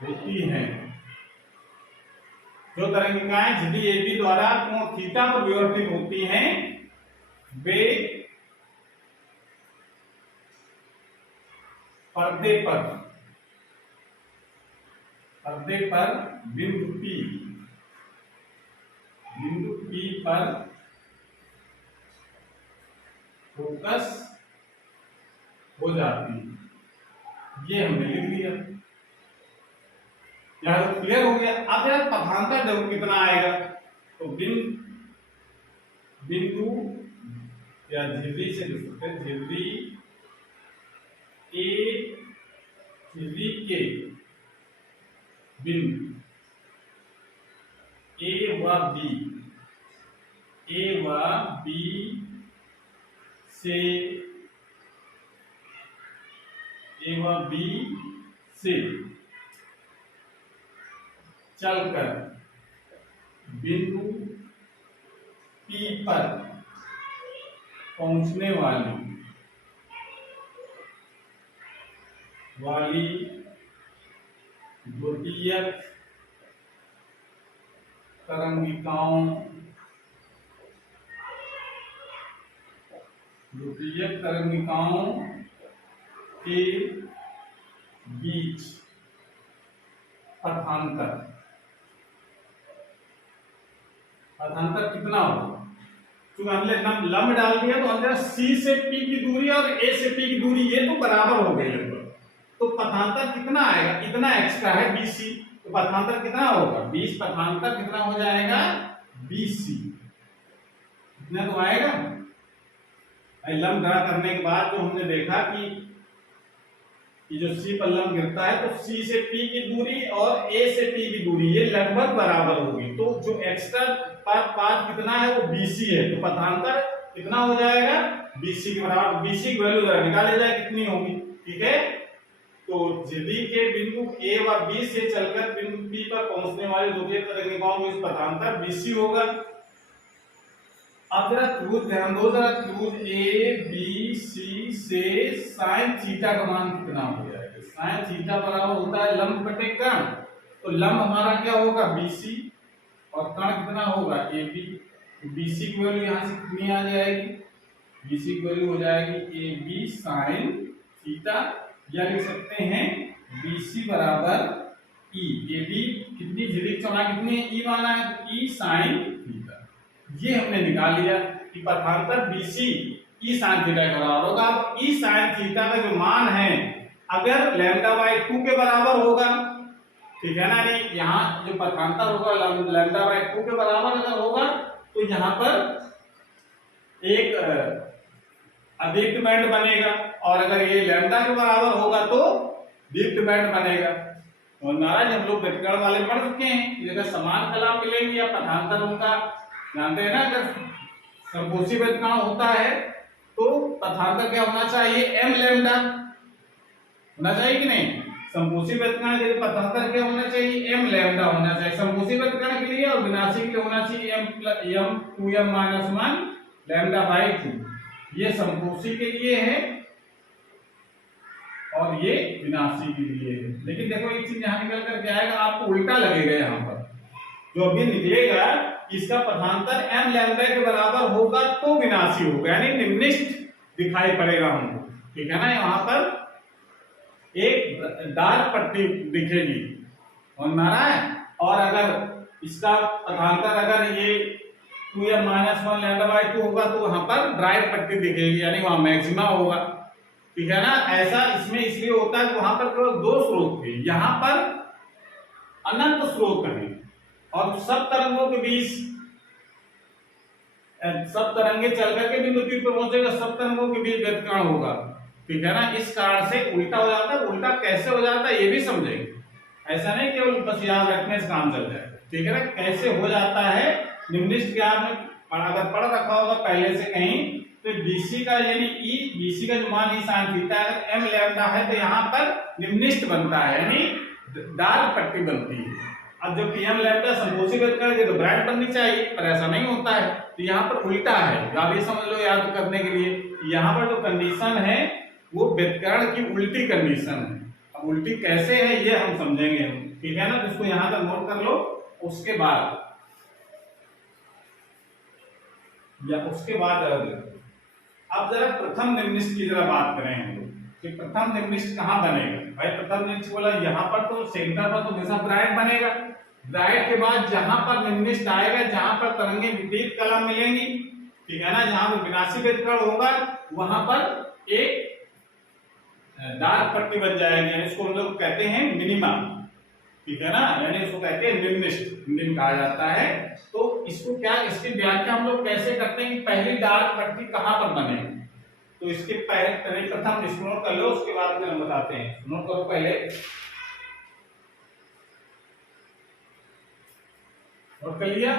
होती हैं। जो तरंगिकाएं झिल्ली AB द्वारा कोण थीटा पर विवर्तित होती हैं वे पर्दे पर बिंदु P पर फोकस हो जाती है। ये हमने लिख लिया, यहां तो क्लियर हो गया। अब यार पथांतर जरूर कितना आएगा, तो बिंदु या झिल्ली से झिल्ली A, झिल्ली के बिंदु A व B से चलकर बिंदु P पर पहुंचने वाली द्वितीयक तरंगिकाओं के बीच पथांतर कितना होगा। क्योंकि हमने लंब डाल दिया तो अंदर C से P की दूरी और A से P की दूरी ये तो बराबर हो गई लगभग, तो पथांतर कितना आएगा, इतना एक्स्ट्रा है BC, तो पथांतर कितना होगा 20, पथांतर कितना हो जाएगा BC, इतना तो आएगा। लंब ड्रा करने के बाद जो हमने देखा कि ये जो सी पर लंब गिरता है तो सी से पी की दूरी और ए से पी की दूरी ये लगभग बराबर होगी। तो जो एक्स्ट्रा पाथ कितना है वो बीसी है, तो पथांतर कितना हो जाएगा, बीसी के बराबर। बीसी की वैल्यू जरा निकाली जाए कितनी होगी, ठीक है। तो यदि के बिंदु ए व बी से चलकर बिंदु पी पर पहुंचने वाली द्वितीय तरंगिकाओं में इस पथांतर बीसी होगा। अब जरा त्रिभुज ध्यान दो, जरा त्रिभुज ए बी सी से साइन थीटा का मान कितना हो जाएगा। साइन थीटा बराबर होता है लंब बटे कर्ण, तो लंब हमारा क्या होगा बीसी और कर्ण कितना होगा ए बी। बीसी की वैल्यू यहां से कितनी आ जाएगी, बीसी की वैल्यू हो जाएगी ए बी साइन थीटा, या लिख सकते हैं बीसी बराबर ई। ए बी कितनी झिल्ली चौड़ाई कितनी है, ई माना है तो ई साइन थीटा। ये हमने निकाल लिया कि पथांतर बीसी ई साइन थीटा के बराबर होगा। अब ई साइन थीटा का जो मान है अगर लैम्डा बाई 2 के बराबर होगा, ठीक है ना, नहीं यहाँ जो पथांतर होगा लैम्डा बाई 2 के बराबर अगर होगा तो यहाँ पर एक अदीप्त बैंड बनेगा, और अगर ये लैम्डा के बराबर होगा तो दीप्त बैंड बनेगा। और महाराज हम लोग व्युत्कर्ण वाले पढ़ चुके हैं, अगर समान कला मिलेंगे या पथांतर उनका जानते हैं ना, अगर संकोची व्युत्कर्ण होता है तो पथांतर क्या होना चाहिए, एम लैम्डा होना चाहिए कि नहीं। संकोची व्युत्कर्ण के लिए पथांतर क्या होना चाहिए, एम लैम्डा होना चाहिए संकोची व्युत्कर्ण के लिए, और विनाशी के लिए होना चाहिए M 2m minus 1 lambda by 2। ये संकोची के लिए है और ये विनाशी के लिए है। लेकिन देखो एक चीज यहाँ निकल कर क्या आएगा, आपको उल्टा लगेगा। यहाँ पर जो अभी निकलेगा इसका पथांतर एम लैम्डा के बराबर होगा तो विनाशी होगा, यानी निम्निष्ठ दिखाई पड़ेगा हमको, ठीक है ना। यहाँ पर एक डार्क पट्टी दिखेगी और नारा है, और अगर इसका पथांतर अगर ये 2m माइनस 1 लैम्डा बाई 2 होगा तो वहां पर ब्राइट पट्टी दिखेगी, यानी वहां मैक्सिमा होगा, ठीक है ना। ऐसा इसमें इसलिए होता है कि वहां पर केवल 2 स्रोत थे, यहाँ पर अनंत स्रोत हैं, और सब तरंगों के बीच सब तरंगे चल करके बिंदु P पर पहुंचेगा, सब तरंगों के बीच व्यतिकरण होगा, ठीक है ना। इस कारण से उल्टा हो जाता है। उल्टा कैसे हो जाता है ये भी समझेंगे, ऐसा नहीं केवल बस याद रखने से काम चल जाएगा, ठीक है ना। कैसे हो जाता है निम्निष्ठ के आपने अगर पढ़ रखा होगा पहले से कहीं, तो बीसी का यानी ई बीसी का जो मान ई साइन थीटा अगर एम लैम्डा है तो यहाँ पर निम्निष्ठ बनता है, यानी डार्क पट्टी बनती है। अब जब एम लैम्डा संकोची व्युत्कर्ण है तो ब्राइट बननी चाहिए, पर ऐसा नहीं होता है, तो यहाँ पर उल्टा है। आप ये समझ लो याद करने के लिए, यहाँ पर जो कंडीशन है वो व्युत्कर्ण की उल्टी कंडीशन है। अब उल्टी कैसे है ये हम समझेंगे, ठीक है ना। तो इसको यहाँ तक नोट कर लो, उसके बाद अब जरा प्रथम निम्निष्ठ की जरा बात करें हम लोग कि प्रथम निम्निष्ठ कहाँ बनेगा। भाई प्रथम निम्निष्ठ बोला यहाँ पर तो सेंटर पर तो हमेशा ब्राइट बनेगा, ब्राइट के बाद जहां पर निम्निष्ठ आएगा जहां पर तरंगे विपरीत कला मिलेंगी, ठीक है ना, जहां पर विनाशी व्युत्कर्ण होगा वहां पर एक डार्क पट्टी बन जाएगी, यानी इसको हम लोग कहते हैं मिनिमा, ठीक है ना, यानी इसको कहते हैं निम्निष्ठ निम्न कहा जाता है। तो इसको क्या, इसकी व्याख्या हम लोग कैसे करते हैं कि पहली डार्क पट्टी कहां पर बनेगी। तो इसके पहले प्रथम इसको नोट कर लो, उसके बाद फिर हम बताते हैं। नोट करो पहले, नोट कर लिया,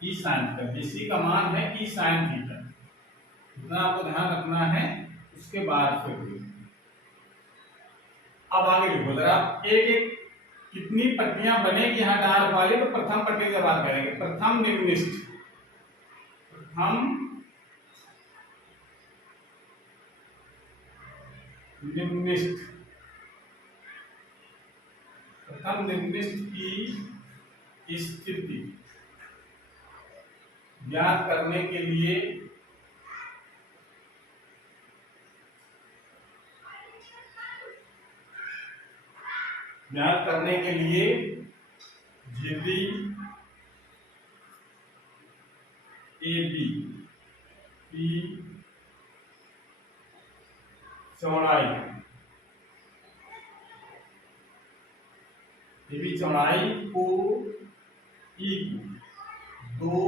ई साइन थीटा, बीसी का मान है ई साइन थीटा, इतना आपको ध्यान रखना है। उसके बाद फिर अब आगे लिखो जरा, एक एक कितनी पट्टियां बनेगी यहाँ डार्क वाली। तो प्रथम पट्टी की बात करेंगे, प्रथम निम्निष्ठ, प्रथम निम्निष्ठ, प्रथम निम्निष्ठ की स्थिति ज्ञात करने के लिए यदि ए बी की चौड़ाई को 2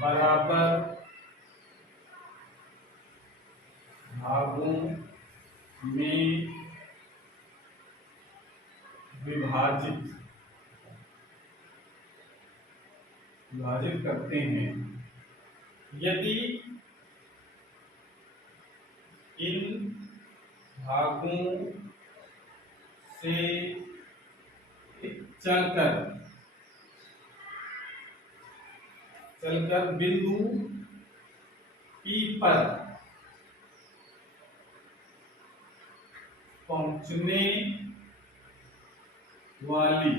बराबर भागों में विभाजित करते हैं यदि इन भागों से चलकर बिंदु P पर पहुंचने वाली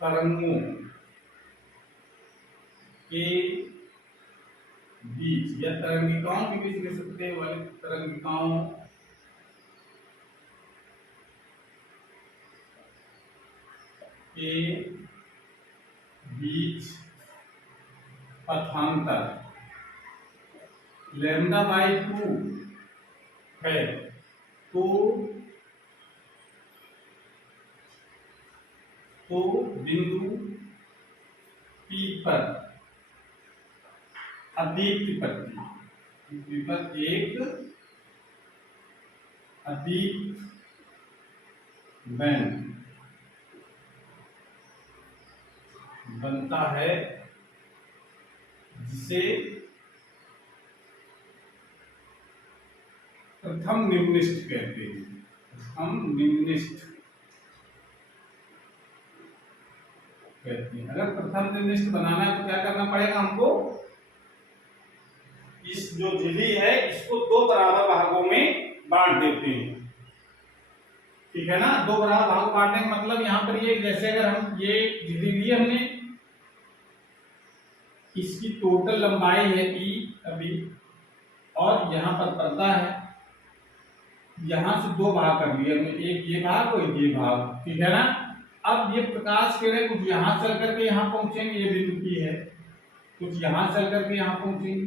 तरंगों के बीच या तरंगिकाओं के बीच कह सकते हैं, वाली तरंगिकाओं के बीच पथांतर λ/2 है तो बिंदु P पर अदीप्त पट्टी P पर एक अदीप्त बैंड बनता है जिसे प्रथम निम्निष्ठ कहते हैं। प्रथम निम्निष्ठ कहते हैं। अगर प्रथम निम्निष्ठ बनाना है तो क्या करना पड़ेगा हमको, इस जो झिल्ली है इसको दो बराबर भागों में बांट देते हैं, ठीक है ना। दो बराबर भाग बांटने का मतलब यहाँ पर ये, जैसे अगर हम ये झिल्ली ली हमने, इसकी टोटल लंबाई है E अभी, और यहाँ पर पर्दा है, यहाँ से दो भाग कर लिए हमने, एक ये भाग और ये भाग, ठीक है ना। अब ये प्रकाश किरण कुछ यहाँ चल करके यहाँ पहुंचेंगे, ये बिंदु P है, कुछ यहाँ चल करके यहाँ पहुंचेंगे,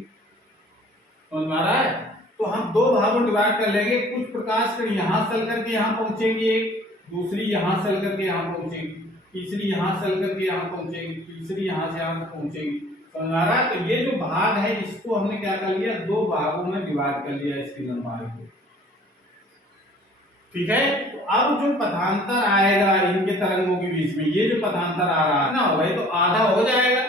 समझ में आ रहा है। तो हम दो भागों डिवाइड कर लेंगे, कुछ प्रकाश किरण यहाँ चल करके यहाँ पहुंचेंगे, दूसरी यहाँ चल करके यहाँ पहुंचेंगी, तीसरी यहाँ चल करके यहाँ पहुंचेंगी, तीसरी यहाँ से यहाँ पहुंचेंगी, समझ आ रहा है। तो ये जो भाग है इसको हमने क्या कर लिया, दो भागों में डिवाइड कर लिया इसकी लंबाई को, ठीक है। तो अब जो पथांतर आएगा इनके तरंगों के बीच में, ये जो पथांतर आ रहा है ना, वही तो आधा हो जाएगा।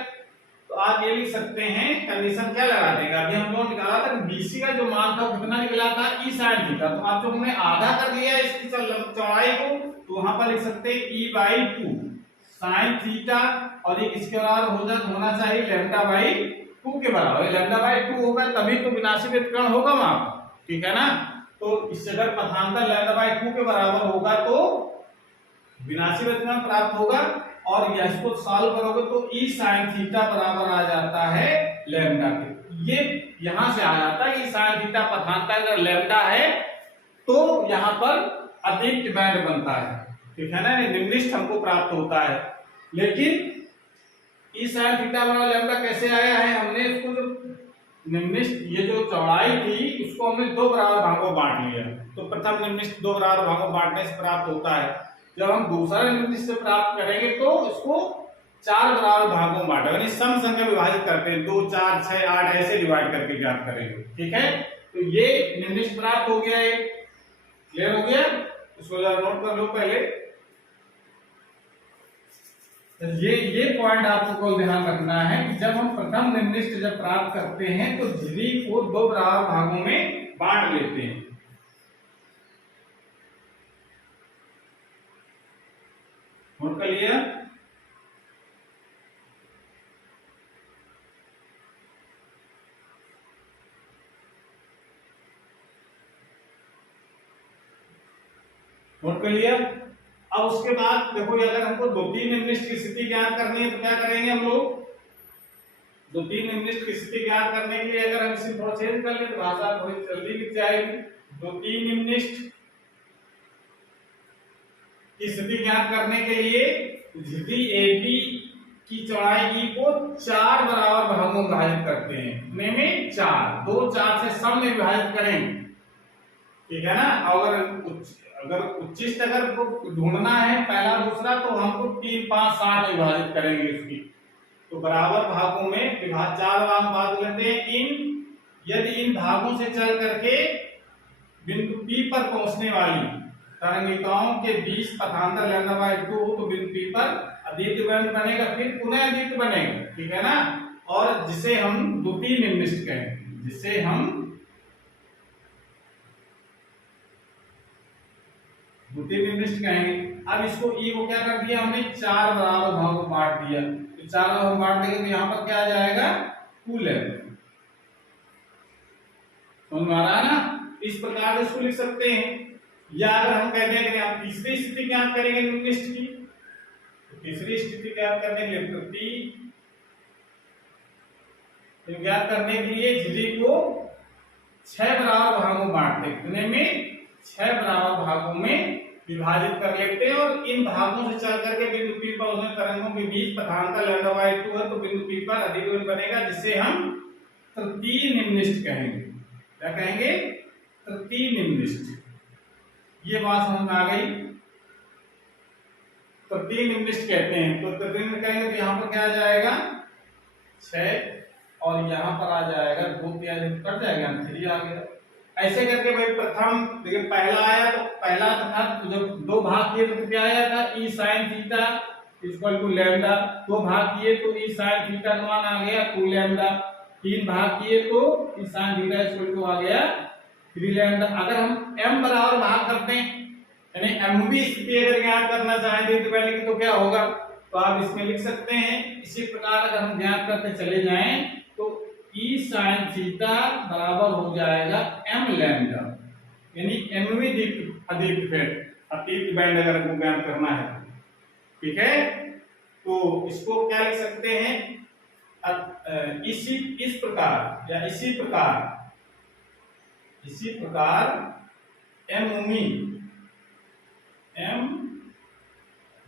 तो आप ये लिख सकते हैं, कंडीशन क्या लगा देगा, अभी हम लोग निकाला था BC का जो मान था कितना निकला था, E sin थीटा। तो आप जो हमने आधा कर दिया इसकी चौड़ाई को, तो वहां पर लिख सकते हैं E/2 sin थीटा, और ये किसके बराबर होना चाहिए, λ/2 के बराबर। λ/2 होगा तभी तो विनाशी व्यतिकरण होगा वहां पर, ठीक है ना। तो इससे अगर पथांतर λ/2 के बराबर होगा तो विनाशी व्यतिकरण प्राप्त होगा, और इसको सॉल्व करोगे तो E sin थीटा बराबर आ जाता है लैम्डा के। ये यहां से आ जाता है कि sin थीटा पथांतर अगर लैम्डा है तो यहां पर अतिरिक्त बैंड बनता है, ठीक है ना, निम्निष्ठ हमको प्राप्त होता है। लेकिन E sin थीटा बराबर लैम्डा कैसे आया है, हमने इसको जो निम्निष्ठ ये जो चौड़ाई थी उसको हमने दो बराबर भागों बांट लिया। तो प्रथम निम्निष्ठ दो बराबर भागों बांटने से प्राप्त होता है। जब हम दूसरा निम्निष्ठ से प्राप्त करेंगे तो इसको चार बराबर भागों में बांटे, यानी सम संख्या विभाजित करते हैं, 2 4 6 8 ऐसे डिवाइड करके ज्ञात करेंगे, ठीक है। तो ये निम्निष्ठ प्राप्त हो गया है, क्लियर हो गया। इसको जरा नोट कर लो पहले। ये पॉइंट आपको ध्यान रखना है कि जब हम प्रथम निम्निष्ठ जब प्राप्त करते हैं तो झिल्ली को दो बराबर भागों में बांट लेते हैं। नोट कर लिया। नोट कर लिया। अब उसके बाद देखो, अगर हमको दो तीन निम्निष्ठ की स्थिति ज्ञात करनी है तो क्या करेंगे हम लोग, दो तीन निम्निष्ठ की स्थिति ज्ञात करने के लिए अगर हम इसे थोड़ा चेंज कर ले तो भाषा थोड़ी जल्दी लिख जाएगी। दो तीन निम्निष्ठ की स्थिति ज्ञात करने के लिए झिल्ली AB की चौड़ाई E को चार बराबर भागों में विभाजित करते हैं, में 4 2 4 से सम में विभाजित करेंगे, ठीक है ना। अगर उच्चिष्ट अगर ढूंढना है पहला दूसरा तो हमको 3 5 7 में विभाजित करेंगे उसकी, तो बराबर भागों में विभाग 4 भाग लेते हैं। यदि इन भागों से चल करके बिंदु P पर पहुंचने वाली तरंगिकाओं के बीच पथांतर λ/2 हो तो बिंदु P पर अदीप्त वर्ण बनेगा, फिर पुनः अदीप्त बनेगा, ठीक है ना। और जिसे हम द्वितीय निम्निष्ठ कहेंगे, जिसे हम द्वितीय निम्निष्ठ कहेंगे। अब इसको E को क्या कर दिया हमने, 4 बराबर भागों में बांट दिया। तो 4 भागों में बांट देंगे तो यहाँ पर क्या आ जाएगा, कूलम। समझ में आ रहा है ना। इस प्रकार से इसको लिख सकते हैं। या अगर हम कहते हैं कि आप तीसरी स्थिति ज्ञात करेंगे निम्नलिखित की, तो तीसरी स्थिति ज्ञात करने के लिए ज्ञात करने के लिए झिल्ली को 6 बराबर भागों में बांटते, कितने में, 6 बराबर भागों में विभाजित कर लेते हैं। और इन भागों से चल करके बिंदु P पर उन तरंगों के बीच पथांतर λ/2 है तो बिंदु P पर अधिक बनेगा, जिसे हम तृतीय निम्निष्ठ कहेंगे। क्या कहेंगे, तृतीय निम्निष्ठ। ये बात समझ में आ गई। तृतीय निम्निष्ठ कहते हैं। तो तृतीय में कहेंगे तो यहाँ पर क्या आ जाएगा, 6 और यहाँ पर आ जाएगा 2, कट जाएगा, 3 आ गया। ऐसे करके भाई प्रथम देखिए पहला आया तो पहला था जब 2 भाग किए तो क्या आया था, E sin theta equal to lambda. 2 भाग किए तो E sin थीटा का मान आ गया 2 लैम्डा। 3 भाग किए तो E sin theta equal to आ गया 3 लैम्डा। अगर हम m बराबर भाग करते हैं, यानी mवी स्थिति अगर ज्ञात करना चाहें तो क्या होगा, तो आप इसमें लिख सकते हैं। इसी प्रकार अगर हम ज्ञात करते चले जाएं तो E sin थीटा बराबर हो जाएगा m लैम्डा, यानी mवी अदीप्त बैंड अगर हमको ज्ञात करना है, ठीक है। तो इसको क्या लिख सकते हैं, इस प्रकार या इसी प्रकार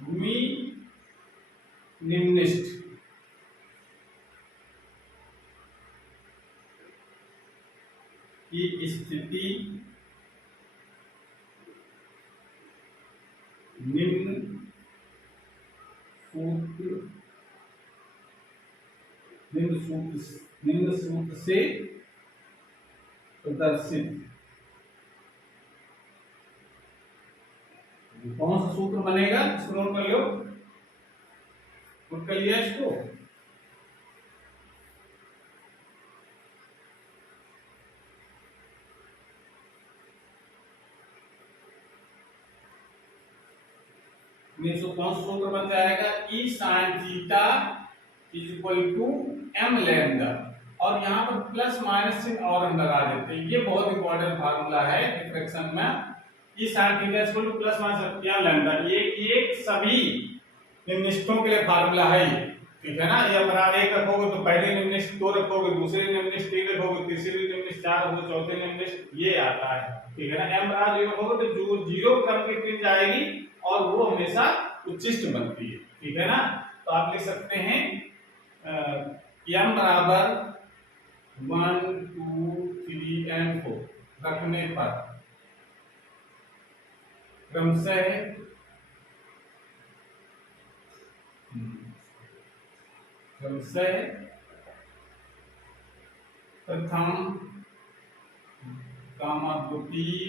mवी निम्निष्ठ की स्थिति निम्न सूत्र से प्रदर्शित। कौन सा सूत्र बनेगा, इसको नोट कर लो, नोट कर लिया इसको। कौन सा सूत्र बन जाएगा, E sin theta is equal to m lambda. और यहाँ पर प्लस माइनस चिन्ह और हम लगा देते हैं। ये बहुत इंपॉर्टेंट फार्मूला है डिफ्रैक्शन में। E sin theta is equal to plus minus m lambda. ये सभी निम्निष्ठों के लिए फार्मूला है ये, ठीक है ना। ये अगर 1 रखोगे तो पहले निम्निष्ठ 2 रखोगे, दूसरे निम्निष्ठ 3 रखोगे, तीसरे निम्निष्ठ 4 रखोगे, चौथे निम्निष्ठ ये आता है, ठीक है ना। m बराबर 0 रखोगे तो जो 0 क्रम की ट्रेन जाएगी और वो हमेशा उच्चिष्ट बनती है, ठीक है ना। तो आप लिख सकते हैं m बराबर 1 2 3 and 4 रखने पर क्रमशः प्रथम द्वितीय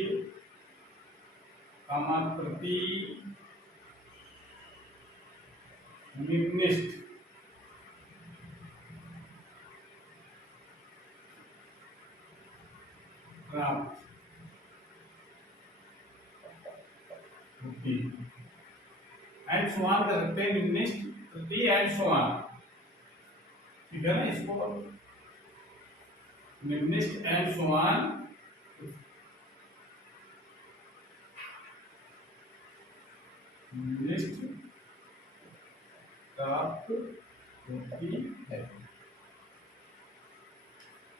तृतीय निम्निष्ठ प्राप्त होती एंड समान कर सकते हैं, निम्निष्ठ तृतीय एंड समान, ठीक है ना। इसको निम्निष्ठ एंड समान निम्निष्ठ प्राप्त होती है,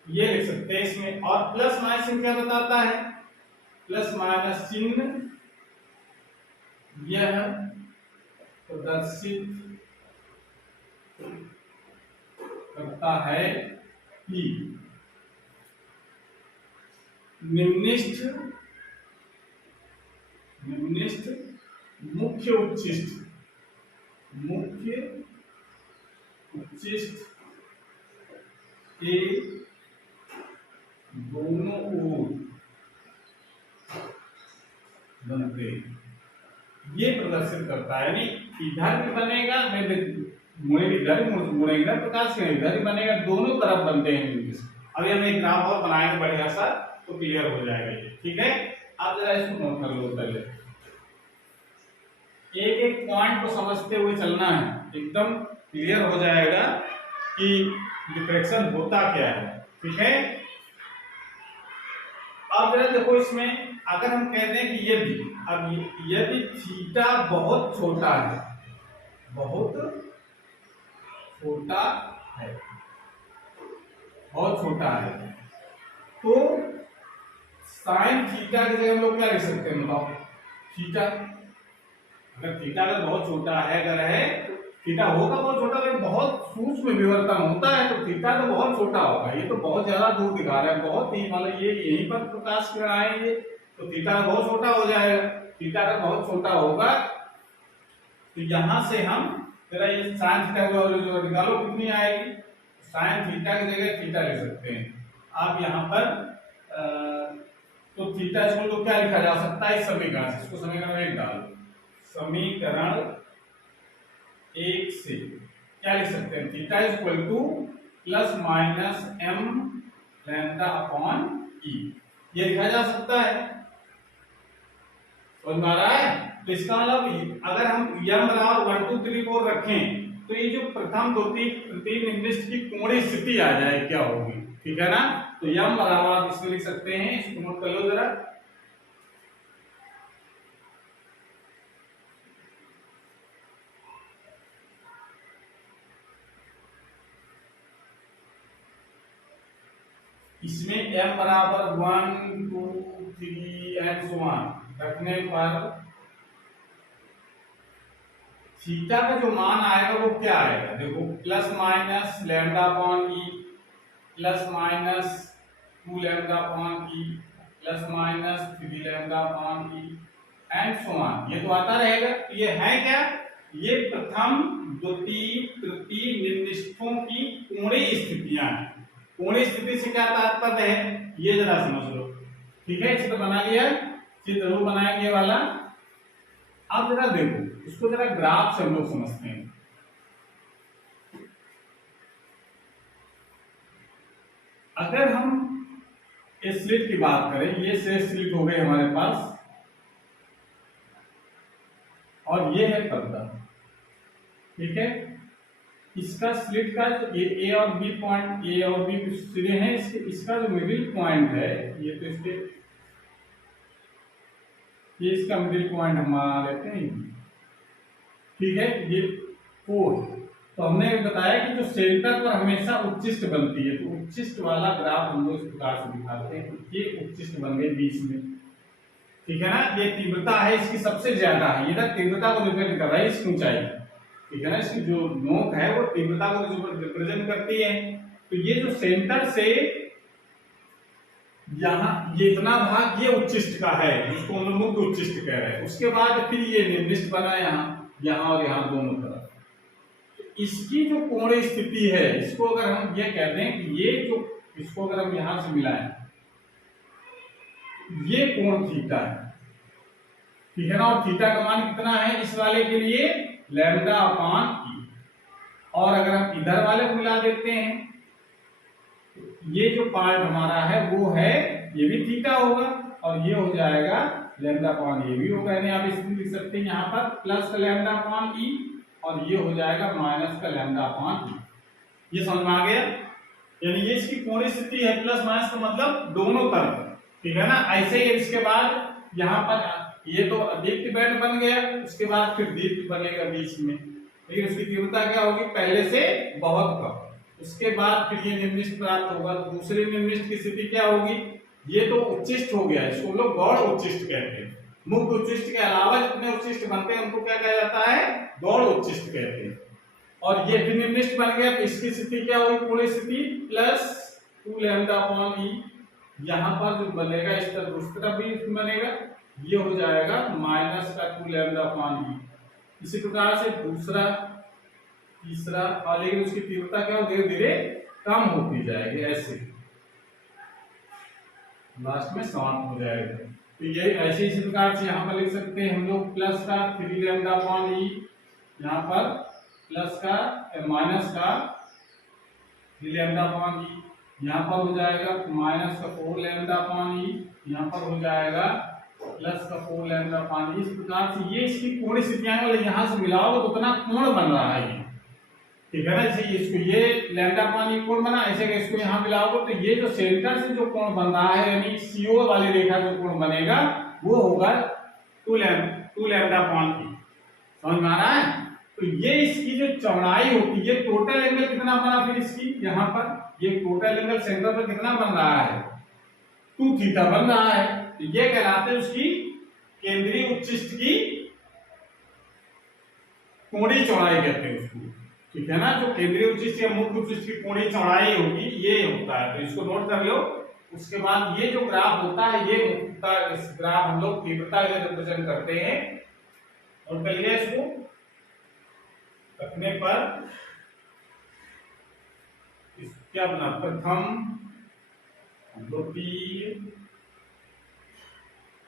ये लिख सकते हैं इसमें। और प्लस माइनस चिन्ह क्या बताता है, प्लस माइनस चिन्ह यह प्रदर्शित करता है कि निम्निष्ठ मुख्य उच्चिष्ट उच्चिष्ट के दोनों ओर बनते हैं, ये प्रदर्शित करता है। यानी इधर भी बनेगा, मैं मुड़े इधर मुड़ेगा प्रकाश के इधर ही बनेगा, दोनों तरफ बनते हैं निर्देश। अभी हम एक ग्राफ और बनाएंगे बढ़िया सा तो क्लियर हो जाएगा ये, ठीक है। आप जरा इसको नोट कर लो पहले, एक एक पॉइंट को समझते हुए चलना है, एकदम क्लियर हो जाएगा कि डिफ्रैक्शन होता क्या है, ठीक है। अब जरा देखो इसमें, अगर हम कहते हैं कि यदि थीटा बहुत छोटा है, बहुत छोटा है, बहुत छोटा है, तो साइन थीटा की जगह हम लोग क्या लिख सकते हैं, बताओ। थीटा, अगर थीटा अगर बहुत छोटा है, अगर है थीटा होगा बहुत छोटा, लेकिन बहुत सूक्ष्म विवर्तन होता है तो थीटा तो बहुत छोटा होगा। ये तो बहुत ज्यादा दूर दिखा रहा है, बहुत ही मतलब ये यहीं पर प्रकाश किरण आएंगे तो थीटा बहुत छोटा हो जाएगा। थीटा का बहुत छोटा होगा तो यहां से हम जरा ये साइन थीटा की वैल्यू जो निकालो कितनी आएगी, साइन थीटा की जगह थीटा ले सकते हैं आप यहाँ पर। तो थीटा इसको तो क्या लिखा जा सकता है इस समीकरण से, इसको समीकरण में डालो, समीकरण एक से क्या लिख सकते हैं, theta is equal to plus minus M lambda upon E, ये लिखा जा सकता है। समझ में आ रहा है। तो इसका मतलब अगर हम यम बराबर 1 2 3 4 रखें तो ये जो प्रथम द्वितीय तृतीय निर्दिष्ट की कोणीय स्थिति आ जाए क्या होगी, ठीक है ना। तो यम बराबर आप इसमें लिख सकते हैं, इसको नोट कर लो जरा। इसमें m बराबर 1 2 3 एंड सो ऑन रखने पर थीटा का जो मान आएगा वो क्या आएगा, देखो plus minus lambda upon E, plus minus 2 lambda upon E, plus minus 3 lambda upon E and so on, ये तो आता रहेगा। ये है क्या, ये प्रथम द्वितीय तृतीय निर्दिष्टों की कोणीय स्थितियां हैं। कोणीय स्थिति से क्या तात्पर्य है ये जरा समझ लो, ठीक है। चित्र बना लिया, चित्र जरूर बनाएंगे ये वाला। आप जरा देखो इसको, जरा ग्राफ से हम लोग समझते हैं। अगर हम इस स्लिट की बात करें, ये से स्लिट हो गए हमारे पास और ये है पर्दा, ठीक है। इसका स्लिट का ये ए और बी पॉइंट, ए और बी सिरे हैं, इसका जो मिडिल पॉइंट है ये तो इसके, ये इसका मिडिल पॉइंट हम मान लेते हैं, ठीक है। ये 4, तो हमने बताया कि जो सेंटर पर हमेशा उच्चिष्ट बनती है, तो उच्चिष्ट वाला ग्राफ हम लोग इस प्रकार से दिखाते हैं। ये उच्चिष्ट बन गए बीच में, ठीक है ना। ये तीव्रता है इसकी सबसे ज्यादा है, ये तीव्रता को रिप्रेजेंट कर रहा है इस ऊंचाई, ठीक है ना। इसकी जो नोक है वो तीव्रता को रिप्रेजेंट करती है। तो ये जो सेंटर से यहाँ ये इतना भाग ये उच्चिष्ट का है, जिसको हम लोग मुक्त उच्चिष्ट कह रहे हैं। उसके बाद फिर ये निर्दिष्ट बना यहाँ और यहाँ दोनों तरफ। तो इसकी जो कोणीय स्थिति है, इसको अगर हम ये कहते हैं कि ये जो, इसको अगर हम यहां से मिलाएं, ये कोण थीटा है, ठीक है ना। और थीटा का मान कितना है इस वाले के लिए, लैम्डा अपॉन ई। और अगर हम इधर वाले को मिला देते हैं, ये जो पार्ट हमारा है वो है, ये भी थीटा होगा और ये हो जाएगा लैम्डा अपॉन ये भी होगा। यानी आप इसमें लिख सकते हैं यहाँ पर प्लस का लैम्डा अपॉन ई और ये हो जाएगा माइनस का लैम्डा अपॉन ई। ये समझ में आ गया। यानी ये इसकी कोणीय स्थिति है, प्लस माइनस का मतलब दोनों तरफ, ठीक है ना। ऐसे ही इसके बाद यहाँ पर ये तो दीप्त बैंड बन गया, उसके बाद फिर दीप्त बनेगा बीच में, लेकिन उसकी तीव्रता क्या होगी पहले से बहुत कम। उसके बाद फिर ये निर्दिष्ट प्राप्त होगा। दूसरे निर्दिष्ट की स्थिति क्या होगी, ये तो उच्चिष्ट हो गया, इसको लोग गौड़ उच्चिष्ट कहते हैं। मुक्त उच्चिष्ट के अलावा जितने उच्चिष्ट बनते हैं उनको क्या कहा जाता है, गौड़ उच्चिष्ट कहते हैं। और ये फिर निर्दिष्ट बन गया तो इसकी स्थिति क्या होगी, कोणीय स्थिति प्लस 2 लैम्डा अपॉन ई। यहाँ पर जो बनेगा इस तरफ, उस तरफ भी बनेगा, ये हो जाएगा माइनस का 2 लैम्डा अपॉन ई। इसी प्रकार से दूसरा तीसरा, और लेकिन उसकी तीव्रता क्या हो, धीरे धीरे कम होती जाएगी, ऐसे लास्ट में समाप्त हो जाएगा। तो ये ऐसे इसी प्रकार से यहाँ पर लिख सकते हैं हम लोग प्लस का 3 लैम्डा अपॉन ई, यहाँ पर प्लस का माइनस का 3 लैम्डा अपॉन ई, यहाँ पर हो जाएगा माइनस का 4 लैम्डा अपॉन ई, यहाँ पर हो जाएगा प्लस का 4 लैम्डा अपॉन ई। इस प्रकार से ये इसकी कोणीय स्थितियां वाले यहाँ से मिलाओ तो उतना कोण बन रहा है ये, ठीक है ना। जैसे इसको ये लैम्डा अपॉन ई कोण बना, ऐसे कि इसको यहाँ मिलाओगे तो ये जो सेंटर से जो कोण बन रहा है, यानी सीओ वाली रेखा जो कोण बनेगा वो होगा 2 लैम्डा अपॉन ई। समझ में आ रहा है। तो ये इसकी जो चौड़ाई होती है, टोटल एंगल कितना बना फिर इसकी, यहाँ पर ये टोटल एंगल सेंटर पर कितना बन रहा है, 2 थीटा बन रहा है। तो ये कहलाते हैं उसकी केंद्रीय उच्चिष्ट की कोणीय चौड़ाई कहते हैं उसको, ठीक है ना। जो केंद्रीय उच्चिष्ट या मुख्य उच्चिष्ट की कोणीय चौड़ाई होगी ये होता है, तो इसको नोट कर लो। उसके बाद ये जो ग्राफ होता है, ये मुख्यता इस ग्राफ हम लोग तीव्रता से रिप्रेजेंट करते हैं। और कहिए इसको रखने पर क्या बना, प्रथम, द्वितीय,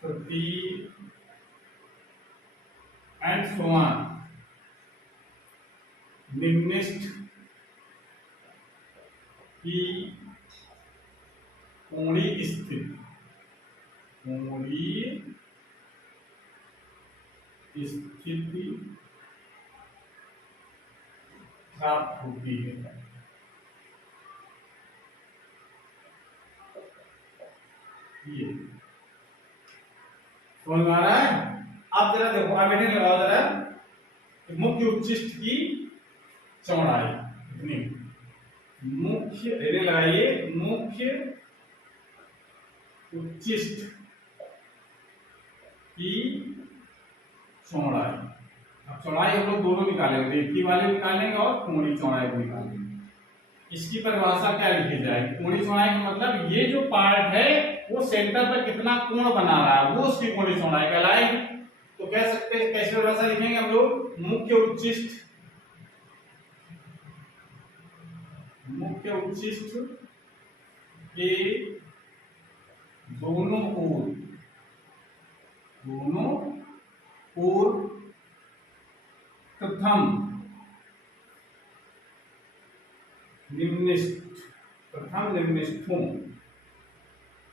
तृतीय एंड सो ऑन, निम्नलिखित की कोणीय स्थिति, कोणीय स्थिति प्राप्त होती है। ये समझ में आ रहा है। अब जरा देखो, अब हेडिंग लगाओ जरा, मुख्य उच्चिष्ट की चौड़ाई कितनी, मुख्य हेडिंग लगाइए, मुख्य उच्चिष्ट की चौड़ाई। अब चौड़ाई हम लोग दोनों निकालेंगे, रेखीय वाले निकालेंगे और कोणीय चौड़ाई को निकालेंगे। इसकी परिभाषा क्या लिखी जाएगी, कोणीय चौड़ाई का मतलब ये जो पार्ट है वो सेंटर पर कितना कोण बना रहा है वो उसकी कोणीय चौड़ाई कहलाएगी। तो कह सकते हैं, कैसे परिभाषा लिखेंगे हम लोग, मुख्य उच्चिष्ट, मुख्य उच्चिष्ट के दोनों ओर प्रथम निम्नलिखितों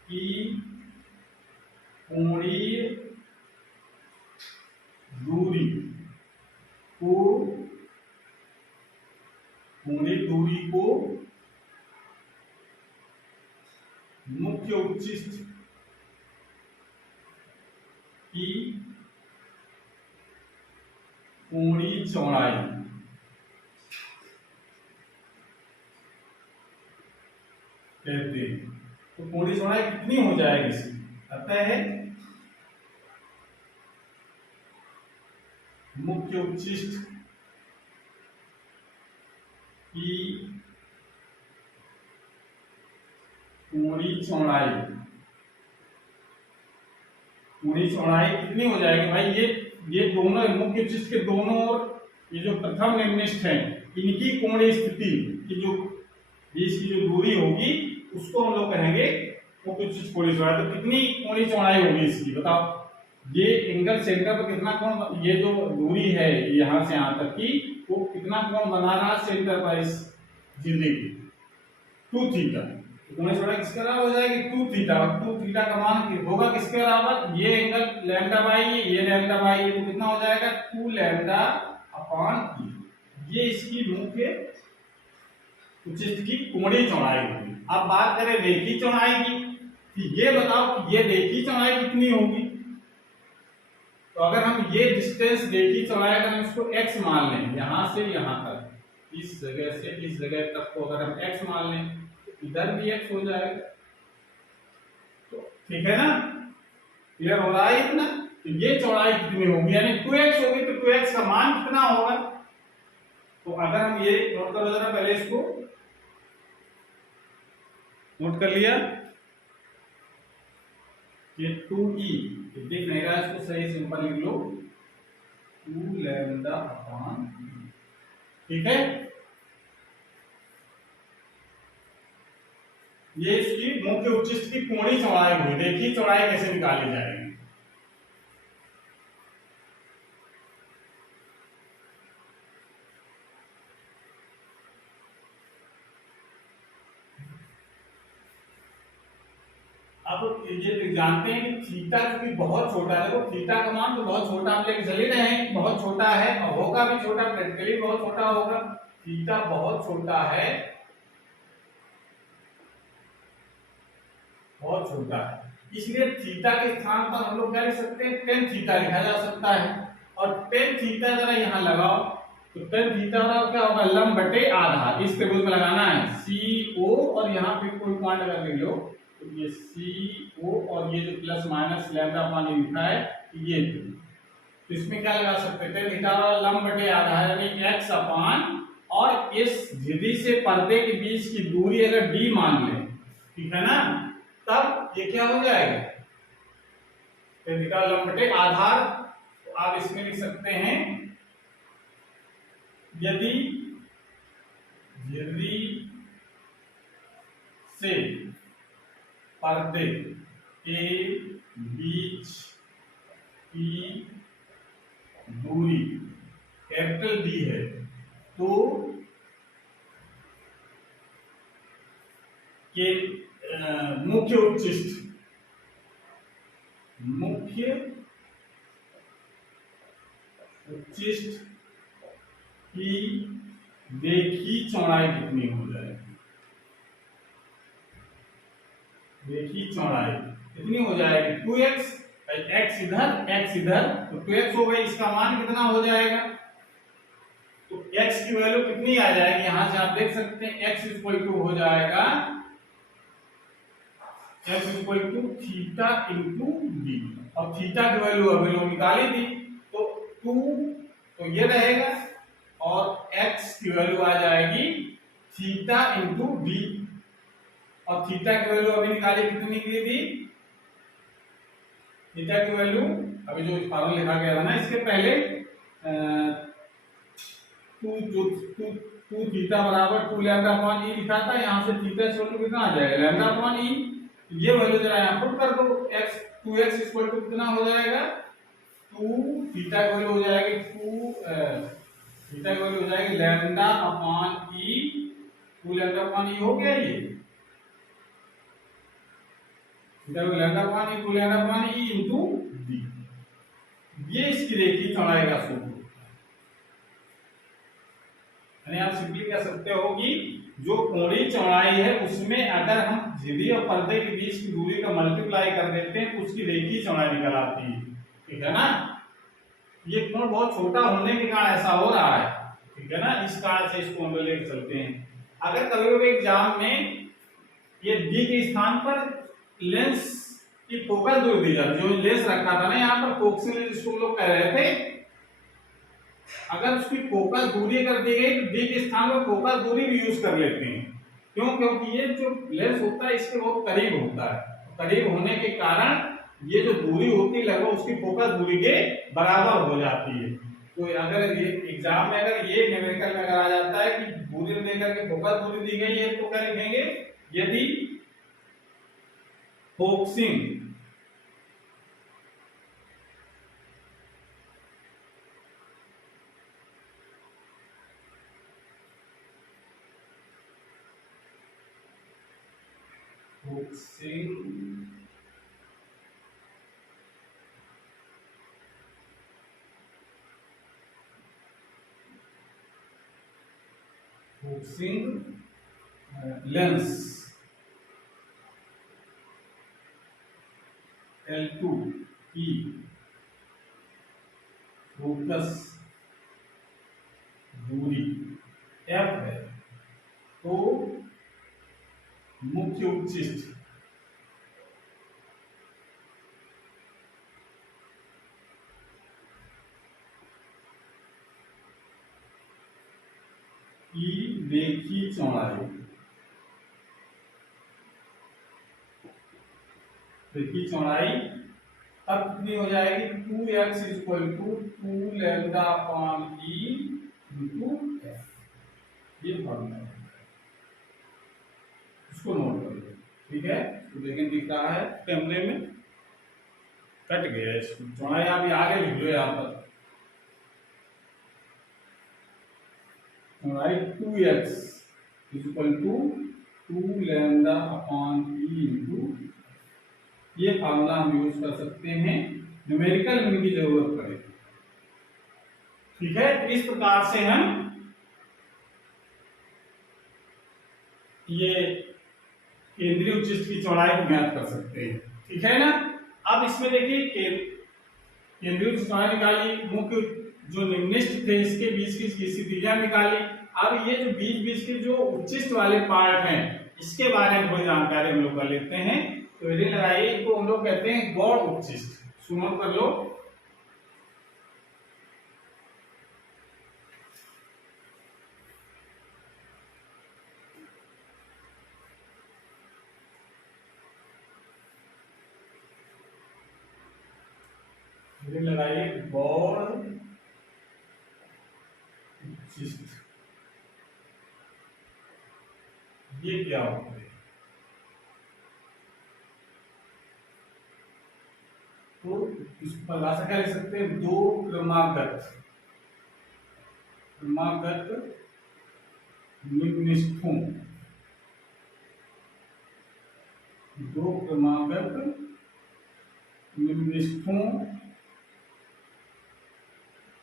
की कोणीय दूरी को मुख्य उच्चिष्ट की कोणीय चौड़ाई कहते हैं। तो कोणीय चौड़ाई कितनी हो जाएगी इसकी, पता है, मुख्य उच्चिष्ट की कोणीय चौड़ाई, कोणीय चौड़ाई कितनी हो जाएगी भाई, ये दोनों मुख्य उच्चिष्ट के दोनों ओर ये जो प्रथम निम्नलिखित है इनकी कोणीय स्थिति की जो बीच की जो दूरी होगी उसको हम लोग कहेंगे मुख्य उच्चिष्ट कोणीय चौड़ाई। तो कितनी कोणीय चौड़ाई होगी इसकी बताओ, ये एंगल सेंटर पर कितना कोण, ये जो दूरी है यहाँ से यहाँ तक की वो कितना कोण बना रहा है सेंटर पर इस झिल्ली की, 2 थीटा। कोणीय चौड़ाई किसके बराबर हो जाएगी, 2 थीटा। 2 थीटा का मान होगा किसके बराबर, ये एंगल लैम्डा बाई ये लैम्डा बाई ये, तो कितना हो जाएगा 2 लैम्डा अपॉन ई। ये इसकी मुख्य उच्चिष्ट की कोणीय चौड़ाई होगी। अब बात करें रेखीय चौड़ाई की, तो ये बताओ कि ये रेखीय चौड़ाई कितनी होगी। तो अगर हम ये डिस्टेंस रेखीय चौड़ाई अगर हम इसको x मान लें, यहां से यहां तक, इस जगह से इस जगह तक को अगर हम x मान लें तो इधर भी x हो जाएगा, तो ठीक है ना, क्लियर हो रहा है इतना। तो ये चौड़ाई कितनी होगी, यानी 2x होगी, तो 2x का मान कितना होगा। तो अगर हम ये नोट करो जरा, पहले इसको नोट कर लिया, ये 2e दिख नहीं रहा, इसको सही सिंपल लिख लो, 2 लैम्डा अपॉन, ठीक है, ये इसकी मुख्य उच्चिष्ट की कोणीय चौड़ाई हुई। देखिए चौड़ाई कैसे निकाली जाएगी। अब ये जानते हैं कि थीटा क्योंकि बहुत छोटा है, देखो थीटा का मान तो बहुत छोटा हम लेके चल ही रहे हैं, बहुत छोटा है और होगा भी छोटा, प्रैक्टिकली बहुत छोटा होगा। थीटा बहुत छोटा है, बहुत छोटा है, इसलिए थीटा के स्थान पर हम लोग क्या लिख सकते हैं, टेन थीटा लिखा जा सकता है। और टेन थीटा जरा यहाँ लगाओ तो टेन थीटा क्या होगा, लंब बटे आधार, इस त्रिभुज में लगाना है सी ओ और यहाँ पे कोई पॉइंट अगर ले लो तो ये सी ओ और ये जो प्लस माइनस लैम्डा पानी लिखा है ये, तो इसमें क्या लगा सकते हैं, टेन थीटा लंब बटे आधार यानी एक्स अपान और इस झिल्ली से पर्दे के बीच की दूरी अगर डी मान ले, ठीक है ना, तब ये क्या हो जाएगा, टेन थीटा लंब बटे आधार। तो आप इसमें लिख सकते हैं यदि झिल्ली से पर्दे के बीच की दूरी कैपिटल डी है तो ये मुख्य उच्चिष्ट की रेखीय चौड़ाई कितनी हो जाएगी, रेखीय चौड़ाई कितनी हो जाएगी 2x, x इधर तो 2x हो गई, इसका मान कितना हो जाएगा, तो x की वैल्यू कितनी आ जाएगी, यहां से आप देख सकते हैं x इक्वल टू हो जाएगा x equal to theta into D, और थीटा की वैल्यू अभी लोग निकाली थी तो 2 तो ये रहेगा और x की वैल्यू आ जाएगी थीटा इंटू डी, और थीटा की वैल्यू अभी निकाली कितनी निकली थी, थीटा की वैल्यू अभी जो फॉर्मूला लिखा गया था ना इसके पहले टू थीटा बराबर 2 लैम्डा अपॉन ई लिखा था, यहाँ से थीटा इक्वल टू कितना आ जाएगा लैम्डा अपॉन ई, ये वैल्यू जरा यहाँ पुट कर दो, x 2x इक्वल टू कितना हो जाएगा 2 थीटा की वैल्यू हो जाएगी 2 थीटा की वैल्यू हो जाएगी लैम्डा अपॉन ई, 2 लैम्डा अपॉन ई हो गया, ये थीटा को लैम्डा अपॉन ई 2 लैम्डा अपॉन ई इनटू डी, ये इसकी रेखीय चौड़ाई का सूत्र यानी आप सिंपली कह सकते हो कि जो कोणीय चौड़ाई है उसमें अगर हम झिल्ली और पर्दे के बीच की दूरी का मल्टीप्लाई कर देते हैं तो उसकी रेखीय चौड़ाई निकल आती है, ठीक है ना। ये कोण बहुत छोटा होने के कारण ऐसा हो रहा है, ठीक है ना, इस कारण से इस कोण को लेकर चलते हैं। अगर कभी कभी एग्जाम में ये डी के स्थान पर लेंस की फोकस दूरी दी जाती है, जो लेंस रखा था ना यहाँ पर फोकसिंग लेंस जिसको लोग कह रहे थे, अगर उसकी फोकस दूरी अगर दी गई तो डी के स्थान पर फोकस दूरी भी यूज कर लेते हैं, क्यों, क्योंकि ये जो लेंस होता है इसके बहुत करीब होता है, करीब होने के कारण ये जो दूरी होती है लगभग उसकी फोकस दूरी के बराबर हो जाती है। तो अगर ये एग्जाम में अगर ये न्यूमेरिकल में अगर आ जाता है कि दूरी में देकर के फोकस दूरी दी गई है तो क्या लिखेंगे, यदि फोकसिंग लेंस L2 की फोकस दूरी f है तो मुख्य उच्चिष्ट की रेखीय चौड़ाई, रेखीय चौड़ाई अब कितनी हो जाएगी 2x equal to 2 lambda upon E into f, ये फॉर्मूला है, इसको नोट कर लो। ठीक है, तो लेकिन दिख रहा है कैमरे में, कट गया इसको चौड़ाई आप आगे लिख लो यहाँ पर, चौड़ाई 2x equal to 2 lambda upon P into, ये फार्मूला हम यूज कर सकते हैं न्यूमेरिकल में की जरूरत पड़े। ठीक है, इस प्रकार से हम ये केंद्रीय उच्चिष्ट की चौड़ाई को ज्ञात कर सकते हैं। ठीक है ना। अब इसमें देखिए केंद्रीय उच्चिष्ट चौड़ाई निकाली, मुख्य जो निम्निष्ठ थे इसके बीच की स्थितियां निकाली। अब ये जो बीच बीच के जो उच्चिष्ट वाले पार्ट हैं इसके बारे में थोड़ी जानकारी हम लोग कर लेते हैं। तो यदि लगाइए, इनको हम लोग कहते हैं गौड़ उच्चिष्ट, सुनो कर लो। लगाइए गौड़ उच्चिष्ट, ये क्या होता है? तो इसको परिभाषा क्या लिख सकते हैं? दो क्रमागत निम्निष्ठों, दो क्रमागत निम्निष्ठों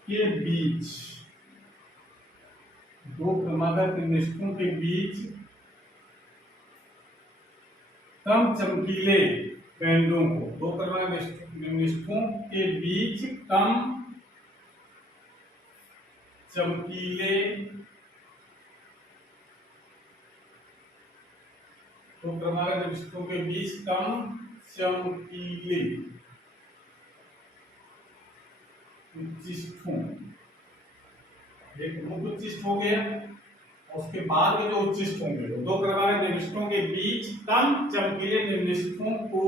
के बीच, दो क्रमागत निम्निष्ठों के बीच कम चमकीले बैंडों को, दो क्रमागत निम्निष्ठों के बीच कम चमकीले, दो क्रमागत निम्निष्ठों के बीच कम चमकीले उच्चिष्ठों, एक मुख्य उच्चिष्ट हो गया, उसके बाद में जो उच्चिष्ट होंगे दो क्रमागत निम्निष्ठों के बीच कम चमकीले निम्निष्ठों को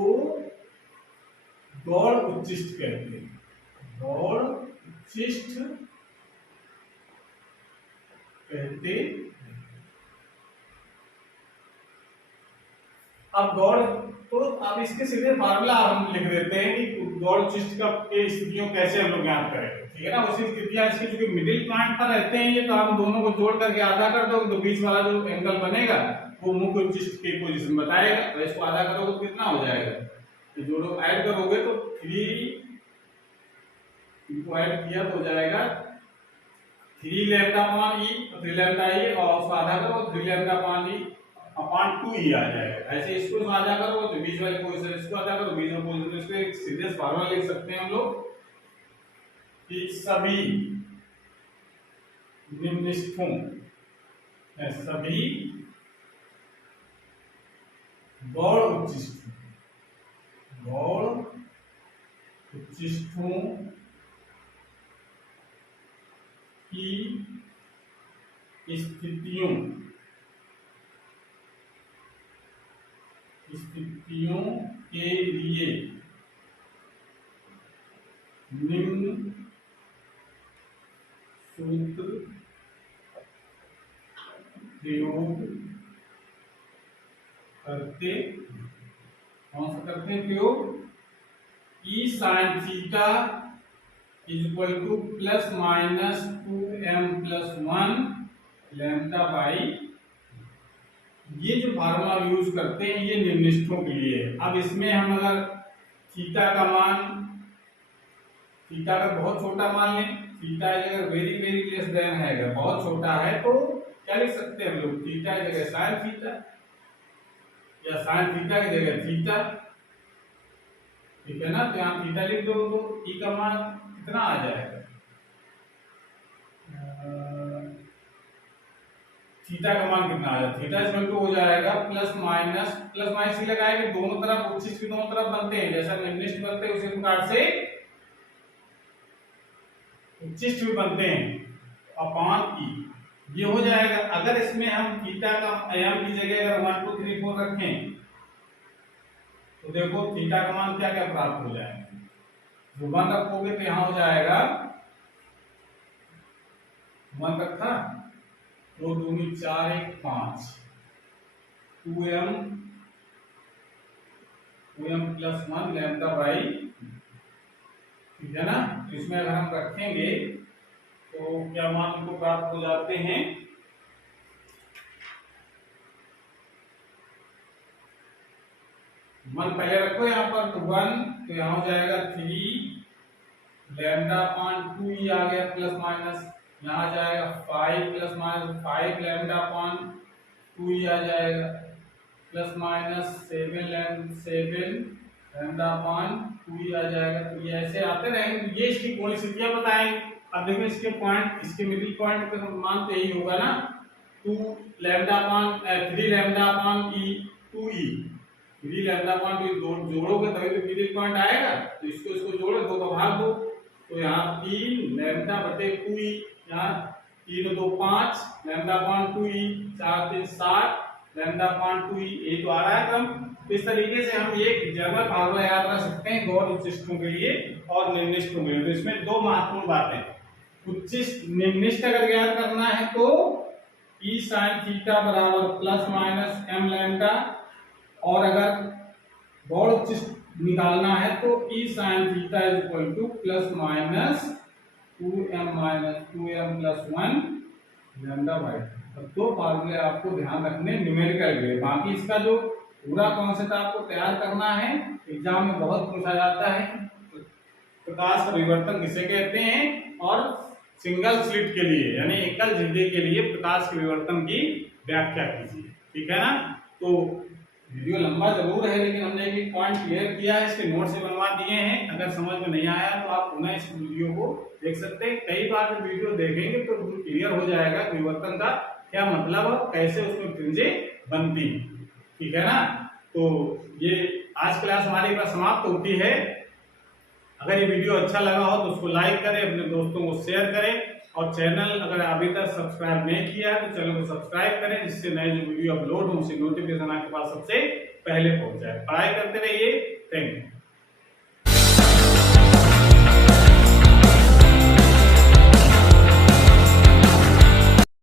गौड़ उच्चिष्ट कहते हैं। गौड़ उच्चिष्ट कहते। अब गौड़, तो अब इसके सीधे फार्मूला हम लिख देते हैं कि गौड़ उच्चिष्ट का के स्थितियों कैसे हम लोग ज्ञात करेंगे। ठीक है ना, उसी स्थितियां इसके जो मिडिल पॉइंट पर रहते हैं ये, तो हम दोनों को जोड़ करके आधा कर दो, तो बीच वाला जो एंगल बनेगा वो मुख्य उच्चिष्ट की पोजीशन बताएगा। तो इसको आधा करोगे तो कितना हो जाएगा? तो जोड़ो ऐड करोगे तो 3 इनको ऐड किया तो हो जाएगा 3 लैम्डा अपॉन ई, 3 लैम्डा ई, और उसको आधा करो 3 लैम्डा अपॉन ई अपॉन 2 ई आ जाएगा। ऐसे इसको आधा करो तो बीच वाले पोजीशन, इसको आधा करो बीच वाले पोजीशन, इसको एक सीधे फार्मूला लिख सकते हैं हम लोग कि सभी निम्निष्ठों, सभी गौड़ उच्चिष्टों, गौड़ उच्चिष्टों की स्थितियों के लिए निम्न सूत्र प्रयोग करते, कौन सा करते हैं प्रयोग? E sine theta equal to plus minus 2m+1 lambda by, ये जो फार्मूला यूज करते हैं ये निम्निष्ठों के लिए है। अब इसमें हम अगर थीटा का मान, थीटा का बहुत छोटा मान लें, थीटा अगर वेरी वेरी लेस देन है, अगर बहुत छोटा है तो क्या लिख सकते हैं हम लोग? थीटा की जगह साइन थीटा, या साइन थीटा की जगह थीटा। ठीक है ना, तो यहाँ थीटा लिख दो तो ई का मान कितना आ जाएगा? थीटा का मान कितना आ जाएगा? थीटा इक्वल टू हो जाएगा प्लस माइनस ही लगाएंगे, दोनों तरफ उच्चिष्ट के दोनों तरफ बनते हैं, जैसा निम्निष्ठ बनते हैं उसी प्रकार से उच्चिष्ट भी बनते हैं, अपॉन ई ये हो जाएगा। अगर इसमें हम थीटा का एम की जगह अगर 1 2 3 4 रखें तो देखो थीटा का मान क्या क्या प्राप्त हो जाएगा? जो 1 रखोगे तो यहाँ हो जाएगा 1 रखा 2 दूनी 4 1 5 2m प्लस 1 लैम्डा बाई, ठीक है ना। तो इसमें अगर हम रखेंगे तो क्या मान को प्राप्त हो जाते हैं, मान पहले रखो यहाँ पर, तो 1 तो यहाँ हो जाएगा 3 लैम्डा अपॉन 2 आ गया प्लस माइनस, यहाँ आ जाएगा 5 प्लस माइनस 5 लैम्डा अपॉन 2 आ जाएगा प्लस माइनस 7 लैम्डा अपॉन 2 आ जाएगा। तो ये ऐसे आते रहेंगे, ये इसकी कौन स्थितियां बताएंगे। अब देखो इसके पॉइंट, इसके मिडिल पॉइंट पे मान तो यही होगा ना, 2 लैम्डा अपॉन 3 लैम्डा अपॉन ई 2e, 3 लैम्डा अपॉन 2 जोड़ोगे तभी तो मिडिल पॉइंट आएगा। तो इसको इसको जोड़ो, 2 का भाग दो, तो यहाँ 3 लैम्डा बटे 2e, यहाँ 3 2 5 lambda upon 2e, 4 3 7 lambda upon 2e, ये तो आ रहा है क्रम। इस तरीके से हम ये जनरल फार्मूला याद रख सकते हैं गौण उच्चिष्टों के लिए और निम्निष्टों के लिए। तो इसमें दो महत्वपूर्ण बातें, उच्चिष्ट निम्निष्ट अगर ज्ञात करना है तो e sin थीटा बराबर प्लस माइनस m लैम्डा, और अगर गौण उच्चिष्ट निकालना है तो e sin theta is equal to plus minus 2m plus 1 lambda by. दो फार्मूले आपको ध्यान रखने न्यूमेरिकल के, बाकी इसका जो पूरा कॉन्सेप्ट आपको तैयार करना है, एग्जाम में बहुत पूछा जाता है। प्रकाश का विवर्तन किसे कहते हैं, और सिंगल स्लिट के लिए यानी एकल झिल्ली के लिए प्रकाश के विवर्तन की व्याख्या कीजिए, ठीक है ना। तो वीडियो लंबा जरूर है, लेकिन हमने एक पॉइंट क्लियर किया है, इसके नोट से बनवा दिए हैं। अगर समझ में नहीं आया तो आप पुनः इस वीडियो को देख सकते हैं। कई बार जब वीडियो देखेंगे तो क्लियर हो जाएगा विवर्तन का क्या मतलब और कैसे उसमें फ्रिंजें बनती, ठीक है ना। तो ये आज क्लास हमारी पर समाप्त होती है। अगर ये वीडियो अच्छा लगा हो तो उसको लाइक करें, अपने दोस्तों को शेयर करें, और चैनल अगर अभी तक सब्सक्राइब नहीं किया है तो चैनल को सब्सक्राइब करें, जिससे नए जो वीडियो अपलोड हो उसकी नोटिफिकेशन आपके पास सबसे पहले पहुंच जाए। पढ़ाई करते रहिए। Thank you.